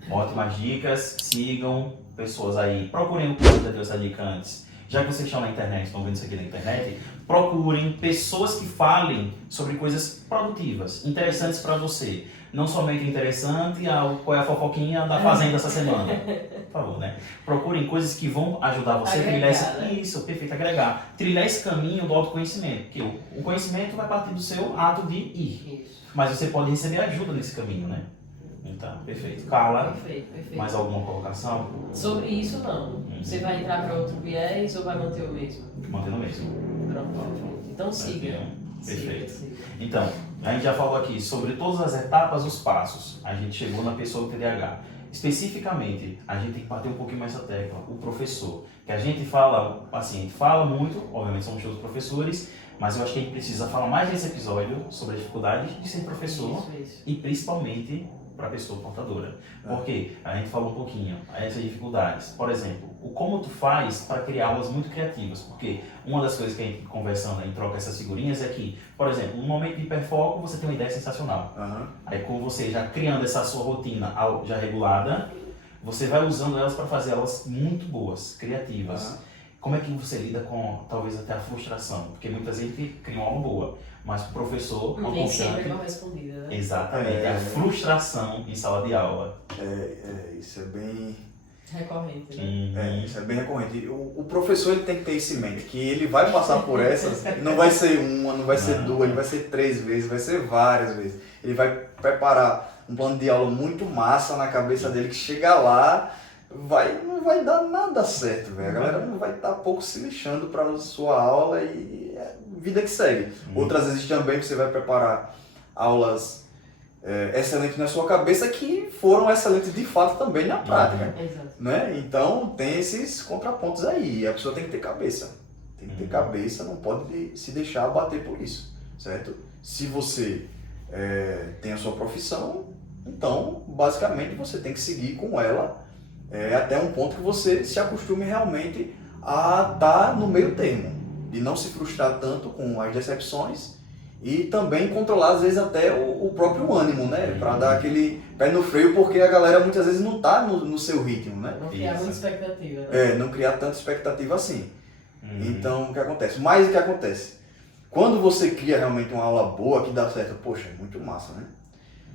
Ótimas dicas, sigam pessoas aí, procurem o que já deu essa dica antes. Já que vocês estão na internet, estão vendo isso aqui na internet, procurem pessoas que falem sobre coisas produtivas, interessantes para você. Não somente interessante, qual é a fofoquinha da fazenda essa semana. Por favor, né? Procurem coisas que vão ajudar você a trilhar agregar. Trilhar esse caminho do autoconhecimento. Porque o conhecimento vai partir do seu ato de ir. Isso. Mas você pode receber ajuda nesse caminho, né? Então, perfeito. Carla, Perfeito. mais alguma colocação? Sobre isso, não. Você vai entrar para outro viés ou vai manter o mesmo? Mantendo o mesmo. Pronto. Então siga. Perfeito. Siga. Então, a gente já falou aqui sobre todas as etapas, os passos. A gente chegou na pessoa com TDAH. Especificamente, a gente tem que bater um pouquinho mais essa tecla, o professor. Que a gente fala, assim, a gente fala muito, obviamente somos todos professores, mas eu acho que a gente precisa falar mais nesse episódio sobre a dificuldade de ser professor Isso. e principalmente para a pessoa portadora. Porque a gente falou um pouquinho essas dificuldades. Por exemplo, o como tu faz para criar aulas muito criativas. Porque uma das coisas que a gente conversando em troca essas figurinhas é que, por exemplo, no momento de hiperfoco você tem uma ideia sensacional. Aí com você já criando essa sua rotina já regulada, você vai usando elas para fazer aulas muito boas, criativas. Como é que você lida com, talvez, até a frustração? Porque muita gente cria uma aula boa, mas o professor não Nem sempre confiante... é correspondida, né? Exatamente, a frustração em sala de aula. Isso é bem... Recorrente, né? Isso é bem recorrente. O professor ele tem que ter isso em mente, que ele vai passar por essas, e não vai ser uma, não vai ser duas, ele vai ser 3 vezes, vai ser várias vezes. Ele vai preparar um plano de aula muito massa na cabeça dele, que chega lá, não vai dar nada certo, velho. A galera não vai estar pouco se lixando para a sua aula e é vida que segue. Outras vezes também você vai preparar aulas excelentes na sua cabeça que foram excelentes de fato também na prática. Exato. Né? Então tem esses contrapontos aí, a pessoa tem que ter cabeça. Tem que ter cabeça, não pode se deixar abater por isso, certo? Se você tem a sua profissão, então basicamente você tem que seguir com ela até um ponto que você se acostume realmente a estar no meio termo, de não se frustrar tanto com as decepções e também controlar às vezes até o próprio ânimo, né? Para dar aquele pé no freio, porque a galera muitas vezes não está no seu ritmo, né? Não criar muita expectativa, né? Não criar tanta expectativa assim. Então o que acontece? Mas o que acontece? Quando você cria realmente uma aula boa que dá certo, poxa, é muito massa, né?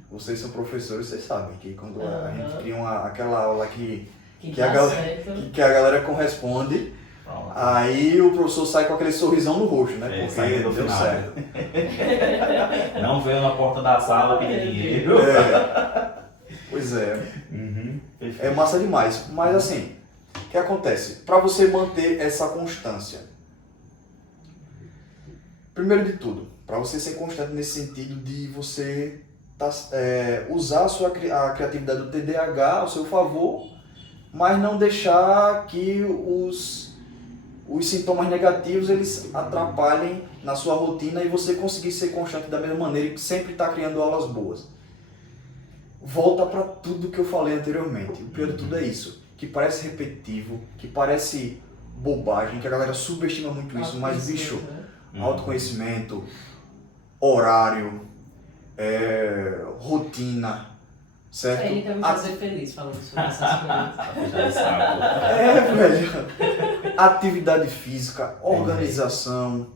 Vocês são professores, vocês sabem que quando a gente cria aquela aula que a galera corresponde, aí o professor sai com aquele sorrisão no rosto, né? Porque deu certo. Não veio na porta da sala pedir dinheiro. Pois é. É massa demais. Mas assim, o que acontece? Para você manter essa constância, primeiro de tudo, para você ser constante nesse sentido de você usar a criatividade do TDAH ao seu favor, mas não deixar que os sintomas negativos eles atrapalhem na sua rotina e você conseguir ser constante da mesma maneira e sempre estar criando aulas boas. Volta para tudo que eu falei anteriormente. O pior de tudo é isso, que parece repetitivo, que parece bobagem, que a galera subestima muito isso, mas bicho, autoconhecimento, horário, rotina, certo? Ele quer me fazer feliz falando sobre essas coisas. Velho. Atividade física, organização,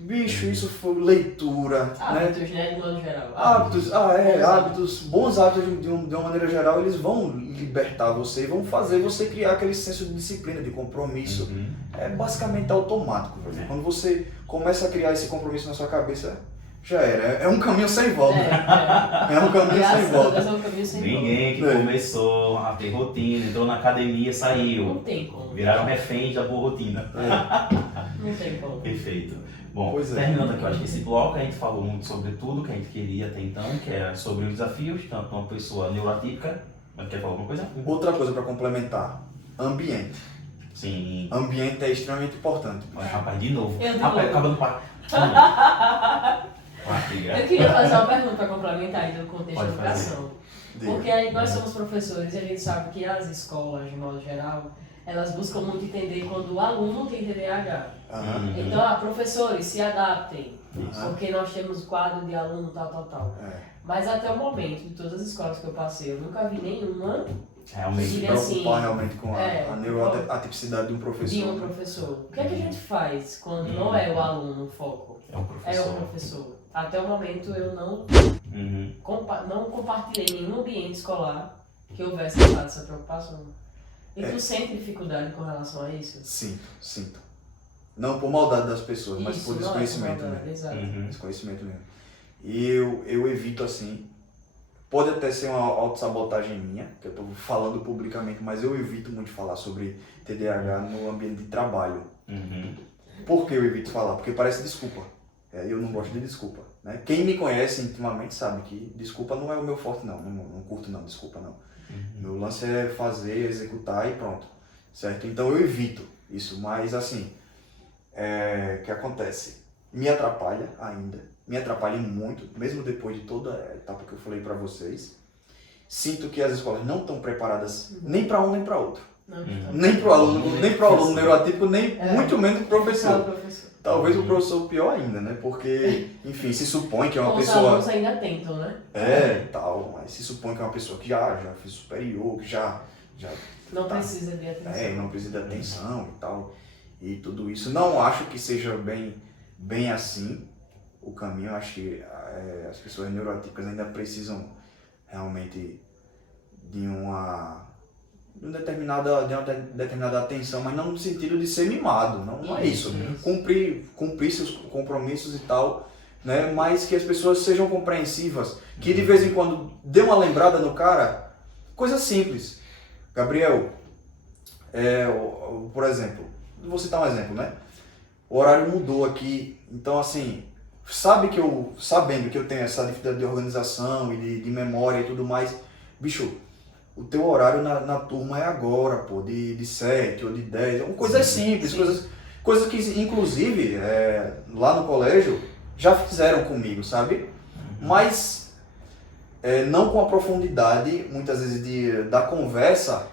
Bicho, isso foi leitura, né? Hábitos, né? De modo geral. Hábitos, bons hábitos de uma maneira geral, eles vão libertar você e vão fazer você criar aquele senso de disciplina, de compromisso. É basicamente automático, velho. Quando você começa a criar esse compromisso na sua cabeça, já era. É um caminho sem volta. É um caminho sem volta. É um caminho sem volta. Ninguém que começou a ter rotina, entrou na academia, saiu. Não tem como. Viraram reféns da boa rotina. Não tem como. Perfeito. Bom, Pois é. terminando aqui, eu acho que esse bloco a gente falou muito sobre tudo que a gente queria até então, que era sobre os desafios, tanto para uma pessoa neuroatípica. Mas quer falar alguma coisa? Outra coisa para complementar, ambiente. Sim. Ambiente é extremamente importante. Olha, rapaz, de novo. Eu de Rapaz, novo. acabando para. Eu queria fazer uma pergunta para complementar aí do contexto Pode da educação. Diga. Porque aí nós somos professores e a gente sabe que as escolas, de modo geral, elas buscam muito entender quando o aluno tem TDAH. Aham. Então, professores, se adaptem, Isso. porque nós temos quadro de aluno tal. É. Mas até o momento, de todas as escolas que eu passei, eu nunca vi nenhuma Realmente. Diga Se assim, preocupar realmente com é, a neuroatipicidade de um de professor. um professor. O que é que a gente faz quando não é o aluno o foco? É o É professor. o professor. Até o momento eu não Uhum. não compartilhei em nenhum ambiente escolar que houvesse essa preocupação. E tu sente dificuldade com relação a isso? Sinto. Não por maldade das pessoas, mas por Isso, desconhecimento não é mesmo. exato. Uhum. Desconhecimento mesmo. E eu evito assim. Pode até ser uma autossabotagem minha, que eu estou falando publicamente, mas eu evito muito falar sobre TDAH no ambiente de trabalho. Uhum. Por que eu evito falar? Porque parece desculpa. Eu não gosto de desculpa. Né? Quem me conhece intimamente sabe que desculpa não é o meu forte, não. Não curto, não. Desculpa, não. Meu lance é fazer, executar e pronto. Certo? Então eu evito isso. Mas assim, o que acontece? Me atrapalha ainda. Me atrapalha muito, mesmo depois de toda a etapa que eu falei para vocês. Sinto que as escolas não estão preparadas nem para um nem para outro. Não, Nem para o aluno neuroatípico, nem muito menos para o professor. professor. Talvez o professor pior ainda, né? Porque, enfim, se supõe que é uma Os pessoa... alunos ainda tentam, né? Tal, mas se supõe que é uma pessoa que já fez superior, que já Não tá. precisa de atenção. Não precisa de atenção e tal, e tudo isso. Não acho que seja bem assim o caminho. Acho que as pessoas neuroatípicas ainda precisam realmente de uma determinada atenção, mas não no sentido de ser mimado, não é isso. Cumprir seus compromissos e tal, né? Mas que as pessoas sejam compreensivas, que de vez em quando dê uma lembrada no cara, coisa simples. Gabriel, por exemplo, vou citar um exemplo, né? O horário mudou aqui, então assim, sabendo que eu tenho essa dificuldade de organização e de memória e tudo mais, bicho, o teu horário na turma é agora, pô, de 7 ou de 10, coisas simples, coisas que inclusive lá no colégio já fizeram comigo, sabe? Mas não com a profundidade, muitas vezes, da conversa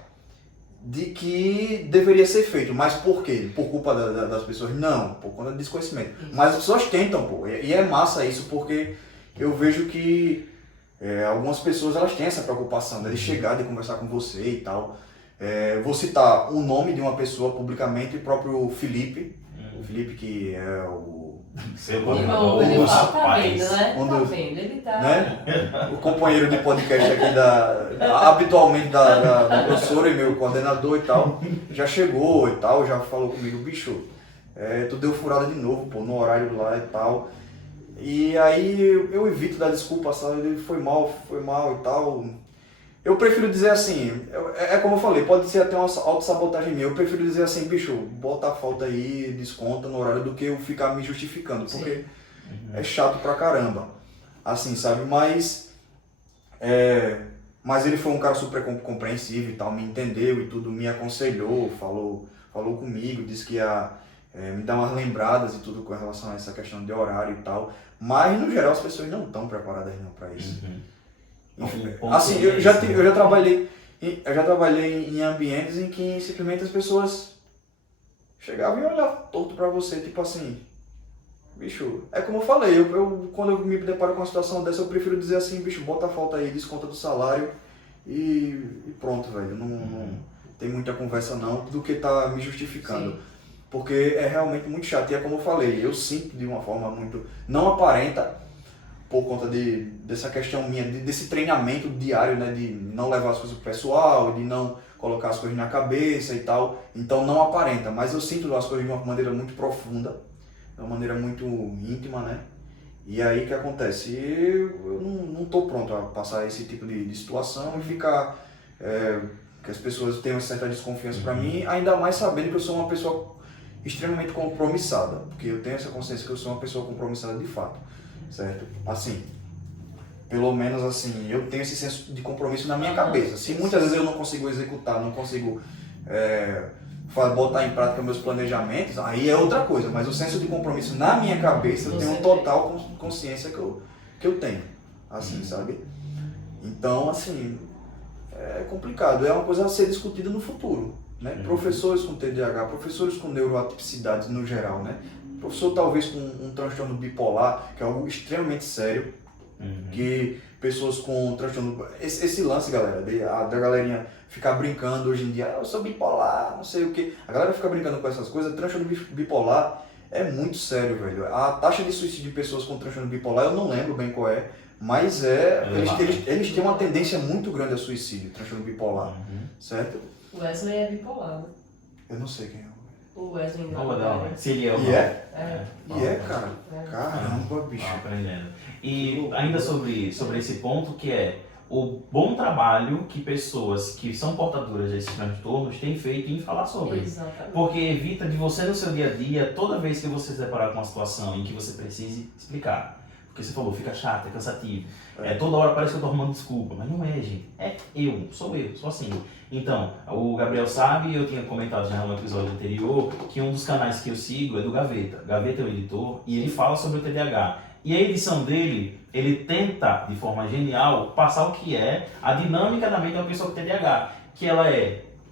de que deveria ser feito. Mas por quê? Por culpa das pessoas? Não, por conta do desconhecimento. Mas as pessoas tentam, pô, e é massa isso, porque eu vejo que algumas pessoas elas têm essa preocupação, né, de chegar, de conversar com você e tal. Vou citar o nome de uma pessoa publicamente, o próprio Felipe. O Felipe, que é o Seu Ele tá vendo, né? Quando- Tá vendo, ele tá... né? O companheiro de podcast aqui habitualmente da professora e meu coordenador e tal, já chegou e tal, já falou comigo, bicho, tu deu furada de novo, pô, no horário lá e tal. E aí eu evito dar desculpa, sabe? Ele foi mal e tal. Eu prefiro dizer assim, como eu falei, pode ser até uma autossabotagem minha, eu prefiro dizer assim, bicho, bota a falta aí, desconta no horário, do que eu ficar me justificando, porque é chato pra caramba, assim, sabe? Mas ele foi um cara super compreensivo e tal, me entendeu e tudo, me aconselhou, falou comigo, disse que ia me dar umas lembradas e tudo com relação a essa questão de horário e tal, mas no geral as pessoas não estão preparadas não pra isso. Enfim, assim, eu já trabalhei em ambientes em que simplesmente as pessoas chegavam e olhavam torto pra você, tipo assim, bicho, é como eu falei, quando eu me deparo com uma situação dessa, eu prefiro dizer assim, bicho, bota a falta aí, desconta do salário e pronto, velho, não tem muita conversa não, do que tá me justificando. Sim. porque é realmente muito chato. E é como eu falei, eu sinto de uma forma muito... Não aparenta, por conta dessa questão minha, desse treinamento diário, né, de não levar as coisas pro pessoal, de não colocar as coisas na cabeça e tal. Então não aparenta, mas eu sinto as coisas de uma maneira muito profunda, de uma maneira muito íntima, né? E aí o que acontece? Eu não tô pronto a passar esse tipo de situação e ficar... que as pessoas tenham certa desconfiança para mim, ainda mais sabendo que eu sou uma pessoa extremamente compromissada, porque eu tenho essa consciência que eu sou uma pessoa compromissada de fato, certo? Assim, pelo menos assim, eu tenho esse senso de compromisso na minha cabeça. Se muitas vezes eu não consigo executar, não consigo botar em prática meus planejamentos, aí é outra coisa, mas o senso de compromisso na minha cabeça eu tenho total consciência que eu tenho, assim, sabe? Então, assim, é complicado, é uma coisa a ser discutida no futuro, né? Professores com TDAH, professores com neuroatipicidades no geral, né? Professor talvez com um transtorno bipolar, que é algo extremamente sério, que pessoas com transtorno... Esse lance, galera, da galerinha ficar brincando hoje em dia, eu sou bipolar, não sei o que. A galera fica brincando com essas coisas, transtorno bipolar é muito sério, velho. A taxa de suicídio de pessoas com transtorno bipolar, eu não lembro bem qual é, mas eles têm uma tendência muito grande a suicídio, transtorno bipolar, certo? O Wesley é bipolar, né? Eu não sei quem é. O Wesley Não vou dar, se ele é ou E não. é, cara. Caramba, bicho. Aprendendo. E ainda sobre esse ponto, que é o bom trabalho que pessoas que são portadoras desses transtornos têm feito em falar sobre. Exatamente. Porque evita de você no seu dia a dia, toda vez que você se deparar com uma situação em que você precise explicar. Porque você falou, fica chato, é cansativo. Toda hora parece que eu tô arrumando desculpa, mas não é, gente. Sou assim. Então, o Gabriel sabe, eu tinha comentado já no episódio anterior, que um dos canais que eu sigo é do Gaveta. Gaveta é o editor e ele fala sobre o TDAH. E a edição dele, ele tenta, de forma genial, passar o que é a dinâmica da mente de uma pessoa com TDAH. Que ela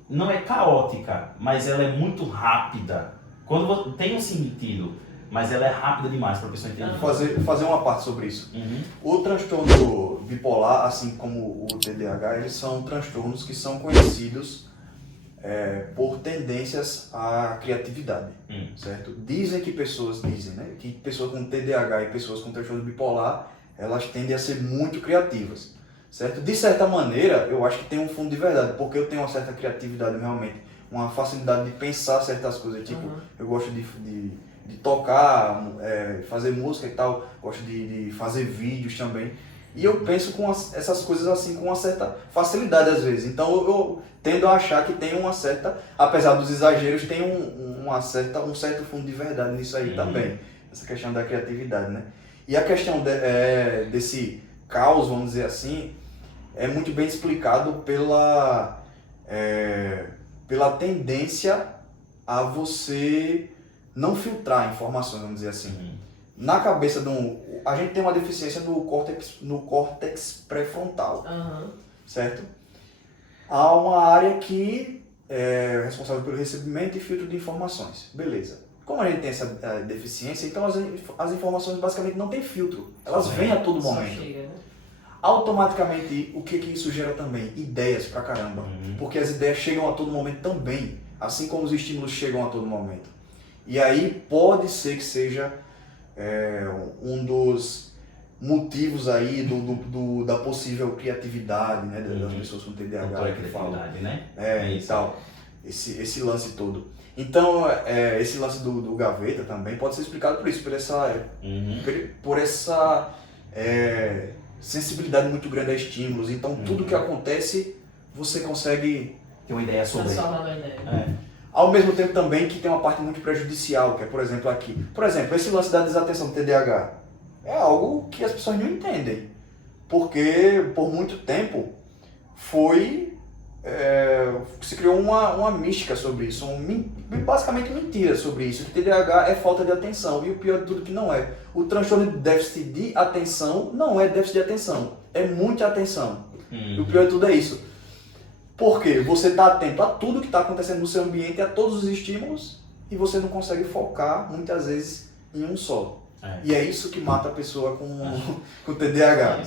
não é caótica, mas ela é muito rápida. Quando tem um sentido, mas ela é rápida demais para a pessoa entender. Fazer uma parte sobre isso. O transtorno bipolar, assim como o TDAH, eles são transtornos que são conhecidos por tendências à criatividade, certo? Dizem, né, que pessoas com TDAH e pessoas com transtorno bipolar, elas tendem a ser muito criativas, certo? De certa maneira, eu acho que tem um fundo de verdade, porque eu tenho uma certa criatividade realmente, uma facilidade de pensar certas coisas, tipo, eu gosto de tocar, fazer música e tal, gosto de fazer vídeos também. E eu penso com essas coisas assim com uma certa facilidade às vezes. Então eu tendo a achar que tem uma certa, apesar dos exageros, tem um certo fundo de verdade nisso aí também. Essa questão da criatividade, né? E a questão desse caos, vamos dizer assim, é muito bem explicado pela tendência a você não filtrar informações, vamos dizer assim. Na cabeça a gente tem uma deficiência no córtex pré-frontal, certo? Há uma área que é responsável pelo recebimento e filtro de informações, beleza. Como a gente tem essa deficiência, então as informações basicamente não têm filtro, elas vêm a todo momento. Chega, né? Automaticamente, o que isso gera também? Ideias pra caramba, porque as ideias chegam a todo momento também, assim como os estímulos chegam a todo momento. E aí pode ser que seja um dos motivos aí da possível criatividade, né, das pessoas com TDAH que falam. Né? E tal, esse lance todo. Então, esse lance do Gaveta também pode ser explicado por isso, por essa sensibilidade muito grande a estímulos. Então, tudo que acontece, você consegue ter uma ideia sobre. Transformar na ideia. Ao mesmo tempo também que tem uma parte muito prejudicial, que é, por exemplo, aqui. Por exemplo, esse lance da desatenção do TDAH é algo que as pessoas não entendem. Porque, por muito tempo, se criou uma mística sobre isso, basicamente mentira sobre isso, que TDAH é falta de atenção, e o pior de tudo que não é. O transtorno de déficit de atenção não é déficit de atenção, é muita atenção. E o pior de tudo é isso. Porque você está atento a tudo que está acontecendo no seu ambiente, a todos os estímulos, e você não consegue focar, muitas vezes, em um só. E é isso que mata a pessoa com TDAH.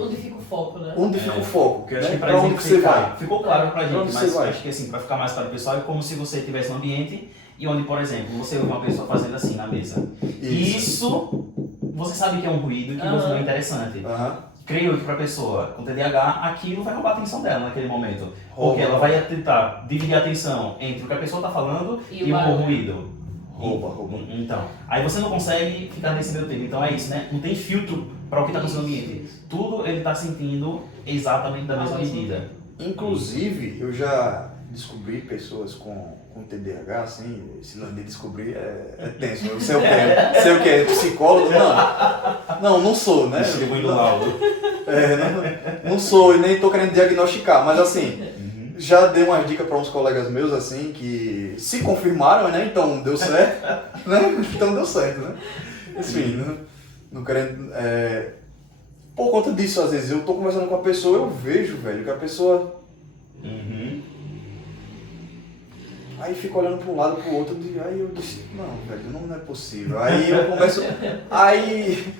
Onde fica o foco, né? Onde fica o foco? Porque eu acho que pra onde você vai? Ficou claro pra gente, mas vai? acho que assim, pra ficar mais claro pro pessoal, é como se você estivesse num ambiente e onde, por exemplo, você ouve uma pessoa fazendo assim na mesa. Isso você sabe que é um ruído que não é interessante. Creio que para a pessoa com TDAH, aquilo vai roubar a atenção dela naquele momento. Porque ela vai tentar dividir a atenção entre o que a pessoa está falando e o ruído. Rouba. Então, aí você não consegue ficar nesse meio tempo. Então é isso, né? Não tem filtro para o que está acontecendo no ambiente. Tudo ele está sentindo exatamente da mesma medida. Inclusive, eu já descobri pessoas com TDAH, assim, esse lance de descobrir é tenso. Eu sei o que é psicólogo? Não sou, né? Distribuindo laudo. Não sou e nem tô querendo diagnosticar, mas assim, já dei umas dicas para uns colegas meus, assim, que se confirmaram, né? Então deu certo, né? Então deu certo, né? Enfim, não querendo... Por conta disso, às vezes, eu tô conversando com a pessoa, eu vejo, velho, que a pessoa... Aí fico olhando para um lado, para o outro, aí eu disse, não, velho, não é possível. Aí eu começo... Aí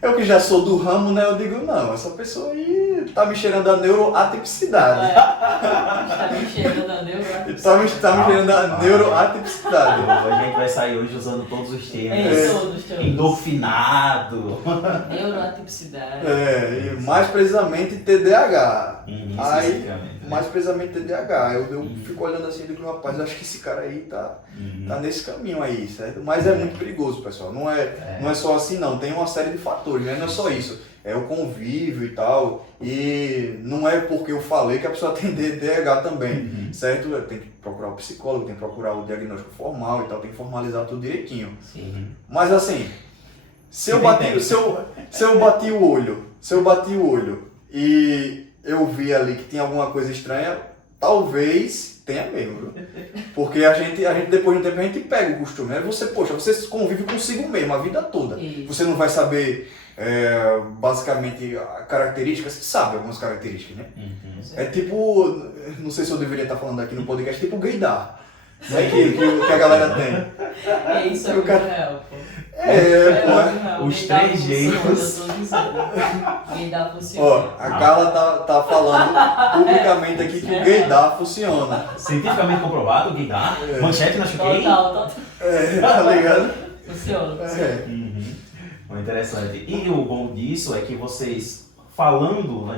eu que já sou do ramo, né, eu digo, não, essa pessoa aí tá me cheirando a neuroatipicidade. Tá me cheirando a neuroatipicidade. Tá me cheirando a neuroatipicidade. A gente vai sair hoje usando todos os termos. Todos. Endorfinado. Neuroatipicidade. E mais precisamente TDAH. Aí, Especificamente, né? mais precisamente TDAH. Eu fico olhando assim e digo, rapaz, eu acho que esse cara aí tá nesse caminho aí, certo? Mas é muito perigoso, pessoal. Não é só assim, não. Tem uma série de fatores, né? Não é só isso. É o convívio e tal. E não é porque eu falei que a pessoa tem TDAH também, certo? Tem que procurar o psicólogo, tem que procurar o diagnóstico formal e tal, tem que formalizar tudo direitinho. Mas assim, se eu bati o olho e eu vi ali que tinha alguma coisa estranha, talvez tenha mesmo, viu? Porque a gente depois de um tempo a gente pega o costume, né? Você convive consigo mesmo a vida toda. Isso. Você não vai saber basicamente características, você sabe algumas características, né? É tipo, não sei se eu deveria estar falando aqui no podcast, tipo gaydar, né? que a galera tem. Isso é muito real, pô. Os três jeitos. Gaydar funciona. A Carla tá falando publicamente aqui que o gaydar funciona. Cientificamente comprovado, gaydar. Manchete na Choquei. Total. Tá ligado? Funciona. Muito interessante. E o bom disso é que vocês falando,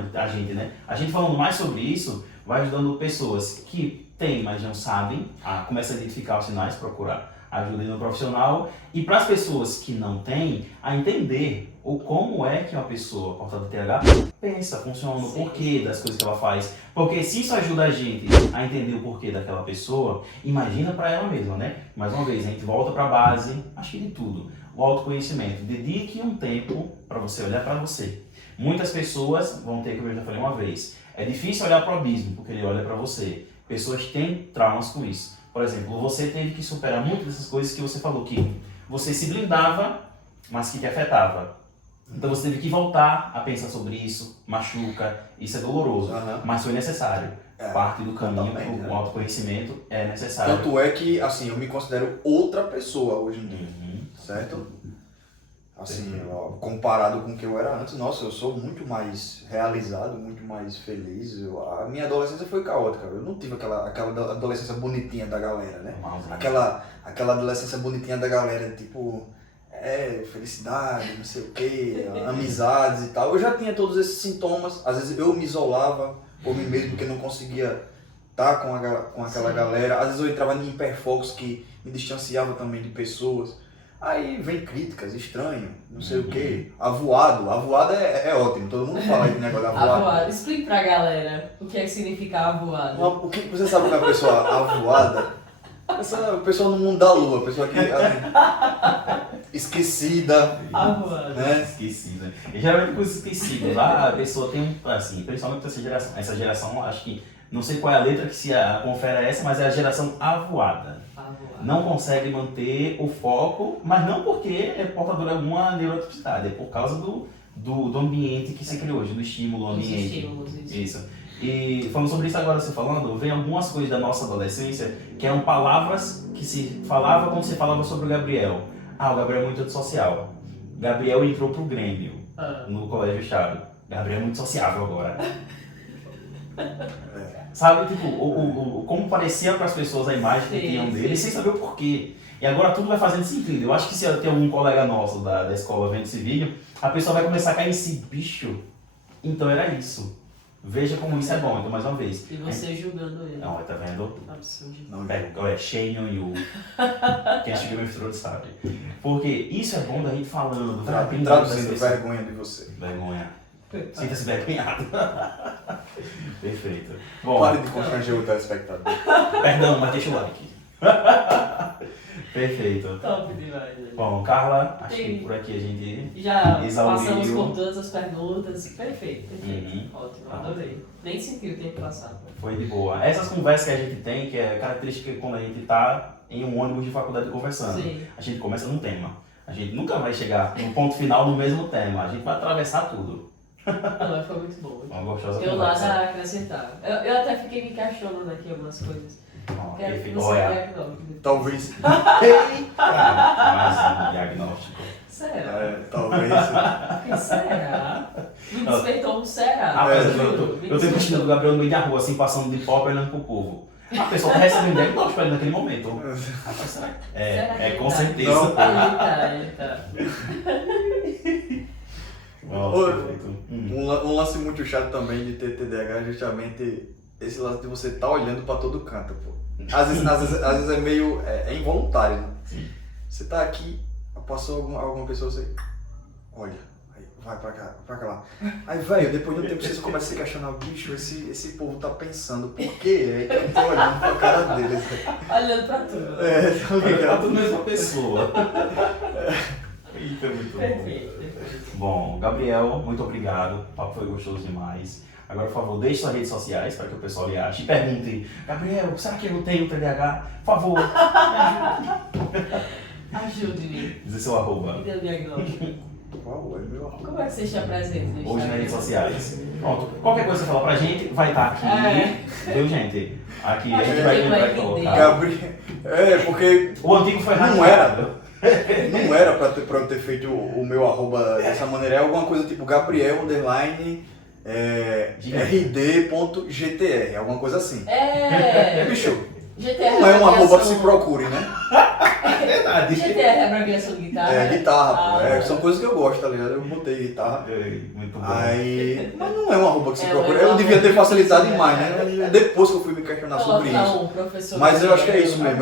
a gente falando mais sobre isso, vai ajudando pessoas que têm, mas não sabem, a começar a identificar os sinais, procurar ajuda no profissional, e para as pessoas que não têm, a entender como é que uma pessoa portada de TDAH pensa, funciona, o porquê das coisas que ela faz. Porque se isso ajuda a gente a entender o porquê daquela pessoa, imagina para ela mesma, né? Mais uma vez, a gente volta para a base, acho que de tudo, o autoconhecimento. Dedique um tempo para você olhar para você. Muitas pessoas vão ter, como eu já falei uma vez, é difícil olhar para o abismo, porque ele olha para você. Pessoas têm traumas com isso. Por exemplo, você teve que superar muitas dessas coisas que você falou, que você se blindava, mas que te afetava. Então você teve que voltar a pensar sobre isso, machuca, isso é doloroso, mas foi necessário. Parte do caminho para o autoconhecimento é necessário. Tanto é que, assim, eu me considero outra pessoa hoje em dia, certo? Assim, comparado com o que eu era antes, nossa, eu sou muito mais realizado, muito mais feliz. A minha adolescência foi caótica, eu não tive aquela adolescência bonitinha da galera, né? Aquela adolescência bonitinha da galera, tipo, felicidade, não sei o quê, amizades e tal. Eu já tinha todos esses sintomas, às vezes eu me isolava por mim mesmo, porque não conseguia estar com aquela galera. Às vezes eu entrava em hiperfocos que me distanciava também de pessoas. Aí vem críticas, estranho, não sei o quê. Avoado é ótimo, todo mundo fala aí de negócio de avoado. Avoado, explique pra galera o que é que significa avoado. O que você sabe que a pessoa avoada? A pessoa no mundo da lua, a pessoa que esquecida. Avoado. Né? Esquecida. E geralmente coisas esquecidas. A pessoa tem assim, principalmente essa geração. Essa geração, acho que, não sei qual é a letra que se confere a essa, mas é a geração avoada. Não consegue manter o foco, mas não porque é portadora de alguma neurotipicidade, é por causa do ambiente que se criou hoje, do estímulo ambiente. Isso. E falando sobre isso agora, você falando, vem algumas coisas da nossa adolescência que eram palavras que se falava quando você falava sobre o Gabriel. O Gabriel é muito antissocial. Gabriel entrou pro Grêmio no Colégio Estado. Gabriel é muito sociável agora. Sabe, tipo, como parecia para as pessoas a imagem que Sim, tinham dele, sim. sem saber o porquê. E agora tudo vai fazendo sentido. Eu acho que se tem algum colega nosso da escola vendo esse vídeo, a pessoa vai começar a cair nesse bicho. Então era isso. Veja como isso é bom. Então, mais uma vez. E você julgando ele. Não, tá vendo? Absurdo. Não, É shame on you. Quem assistiu Game of Thrones sabe. Porque isso é bom da gente falando. traduzindo, vergonha de você. Vergonha. Sinta-se vergonhado. Perfeito. Bom, Pare de constranger o telespectador. perdão, mas deixa o like. Perfeito. Top demais, né? Bom, Carla, acho Sim. que por aqui a gente Já exauriu. passamos por todas as perguntas. Perfeito. Uhum. Ótimo, adorei. Nem senti o tempo passar. Foi de boa. Essas conversas que a gente tem, que é característica quando a gente tá em um ônibus de faculdade conversando. Sim. A gente começa num tema. A gente nunca vai chegar no ponto final no mesmo tema. A gente vai atravessar tudo. Não, mas foi muito bom. Uma gostosa Eu conversa. nada a acrescentar. Eu até fiquei me questionando aqui algumas coisas. Ó, Quero que perfeito. você Olha. diagnóstico. Talvez. Mais um diagnóstico. Será? Talvez. Que será? Me despertou um será. Apesar de juro, eu me tenho despertou. vestido do Gabriel no meio da rua, assim, passando de pop olhando pro povo. A pessoa tá recebendo diagnóstico pra ele naquele momento. Rapaz, será que... Será que ele com tá? certeza. Ele tá. Nossa, Ô, perfeito. Um lance muito chato também de ter TDAH é justamente esse lance de você estar olhando pra todo canto, pô. Às vezes é meio involuntário, né? Sim. Você tá aqui, passou alguma pessoa, você olha, aí vai pra cá, pra lá. Aí, velho, depois de um tempo você começa a se questionar, bicho, esse povo tá pensando, por que é que eu tô olhando pra cara deles? Olhando pra tudo. Tá Olha, tá ligado? tudo mesma pessoa. Eita, muito bom. Perfeito, perfeito. Bom, Gabriel, muito obrigado. O papo foi gostoso demais. Agora, por favor, deixe suas redes sociais para que o pessoal lhe ache. E pergunte, Gabriel, será que eu tenho TDAH? Por favor, me ajude. Ajude-me. Dizer seu arroba. Me dê o diagnóstico. Qual é meu arroba? Como é que você se apresenta no Hoje nas Instagram? redes sociais. Pronto. Qualquer coisa que você falar pra gente, vai estar aqui. Viu, gente? Aqui a gente vai colocar. Gabriel. Porque O antigo foi Não hackeado. não era pra eu ter feito o meu arroba dessa maneira, é alguma coisa tipo Gabriel underline rd.gtr, alguma coisa assim. Bicho, GTR não é um arroba que se abreviação- procure, né? É verdade. GTR é abreviação de guitarra? É guitarra, pô. Ah. São coisas que eu gosto, tá ligado? Eu botei guitarra. Muito bom. Aí. Mas não é um arroba que se É, procura. não é um Eu devia ter arroba facilitado que se demais, procura. né? Depois que eu fui me questionar sobre Coloca isso. um professor. Mas eu acho que é Gabriel, isso mesmo,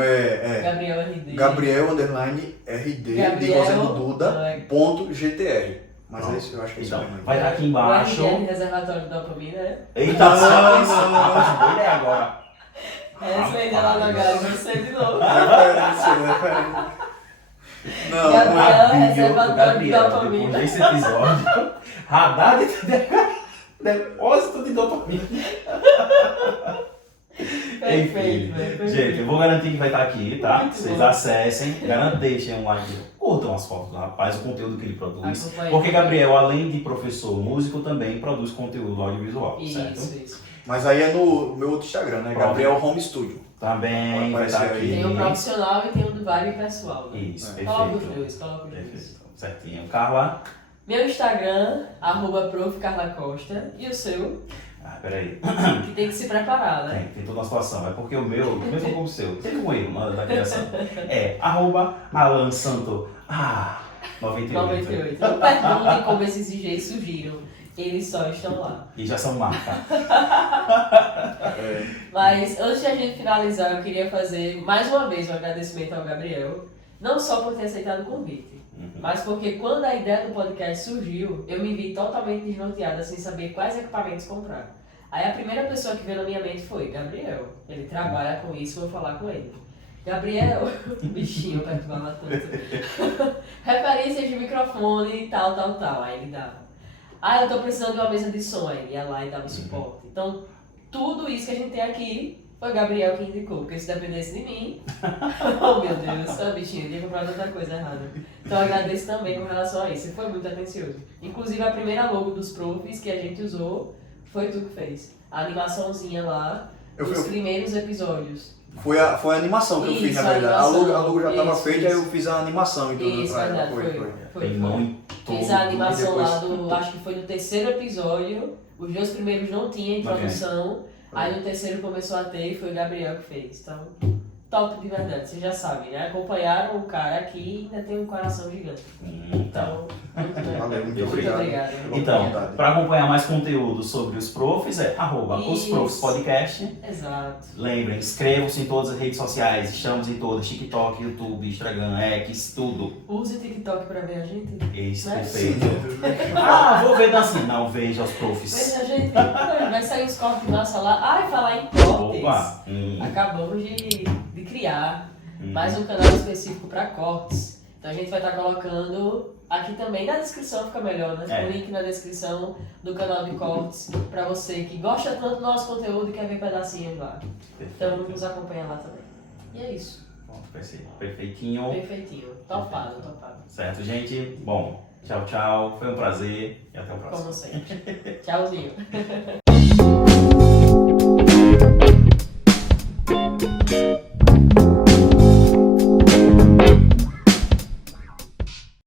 Gabriel RD. Gabriel underline rd de Gabriel, Rosendo Duda ponto gtr. Mas é isso, eu acho que é isso Então, mesmo. vai estar aqui O embaixo. RD reservatório de dopamina, né? Eita, Não, só isso. não, não. Rapaz, boa ideia agora. Essa ainda lá na galera, você de novo. Não, Gabriel, não é. Vídeo do reservatório de Gabriel, dopamina. depois desse episódio. Radar de TDAH. Depósito de dopamina. Perfeito, velho. Gente, eu vou garantir que vai estar aqui, tá? Muito Vocês bom. acessem, deixem um like, curtam as fotos do rapaz, o conteúdo que ele produz. Acompanhe. Porque Gabriel, além de professor músico, também produz conteúdo audiovisual, certo? Isso. Mas aí é no meu outro Instagram, né? Pronto. Gabriel Home Studio. Também vai estar aparecer aqui. aí. Tem o profissional e tem o do vibe pessoal. Né? Isso, Coloca os perfeito. dois, coloca os dois. Perfeito, certinho. Carla? Meu Instagram, @prof. Carla Costa. E o seu, Peraí. que tem que se preparar, né? Tem toda uma situação. É porque o meu, mesmo como o seu, teve um erro da criação. É @AlanSanto. 98. 98. Não perguntem como esses DJs surgiram. Eles só estão lá. E já são marca. Mas antes de a gente finalizar, eu queria fazer mais uma vez um agradecimento ao Gabriel. Não só por ter aceitado o convite, mas porque quando a ideia do podcast surgiu, eu me vi totalmente desnorteada sem saber quais equipamentos comprar. Aí a primeira pessoa que veio na minha mente foi Gabriel. Ele trabalha com isso, vou falar com ele. Gabriel, bichinho, perturbava tanto. Referências de microfone e tal. Aí ele dava. Eu tô precisando de uma mesa de som. Aí ele ia lá e dava suporte. Então, tudo isso que a gente tem aqui foi o Gabriel que indicou. Porque se dependesse de mim, oh meu Deus, bichinho, eu tinha comprado outra coisa errada. Então eu agradeço também com relação a isso. Você foi muito atencioso. Inclusive a primeira logo dos profs que a gente usou foi tu que fez. A animaçãozinha lá, dos primeiros episódios. Foi a animação que eu fiz, Isso, na verdade. a A animação. logo já estava Isso, feita, isso. aí eu fiz a animação e tudo. Isso, verdade, foi. Tem muito. Fiz a animação depois- lá do, acho que foi no terceiro episódio. Os dois primeiros não tinha introdução. Aí no terceiro começou a ter e foi o Gabriel que fez. Então, top de verdade, vocês já sabem, né? Acompanharam o cara aqui e ainda tem um coração gigante. Então, muito legal. Valeu, muito Muito obrigado. obrigado. Então, Vontade. para acompanhar mais conteúdo sobre os profs, é @os Isso. profs podcast. Exato. Lembrem, inscrevam-se em todas as redes sociais. Estamos em todas: TikTok, YouTube, Instagram, X, tudo. Use o TikTok pra ver a gente. Isso, Mas- perfeito. Vou ver dançando. Não, veja os profs. Veja, gente, vai sair os cortes massa lá. Ai, falar em cortes. Opa! Acabamos de criar Hum. mais um canal específico para cortes. Então a gente vai estar colocando aqui também na descrição, fica melhor, né? É. O link na descrição do canal de cortes para você que gosta tanto do nosso conteúdo e quer ver pedacinhos lá. Então nos acompanha lá também. E é isso. Bom, perfeitinho. Perfeitinho. Topado. Certo, gente? Bom, tchau, tchau. Foi um prazer e até o próximo. Como sempre. Tchauzinho.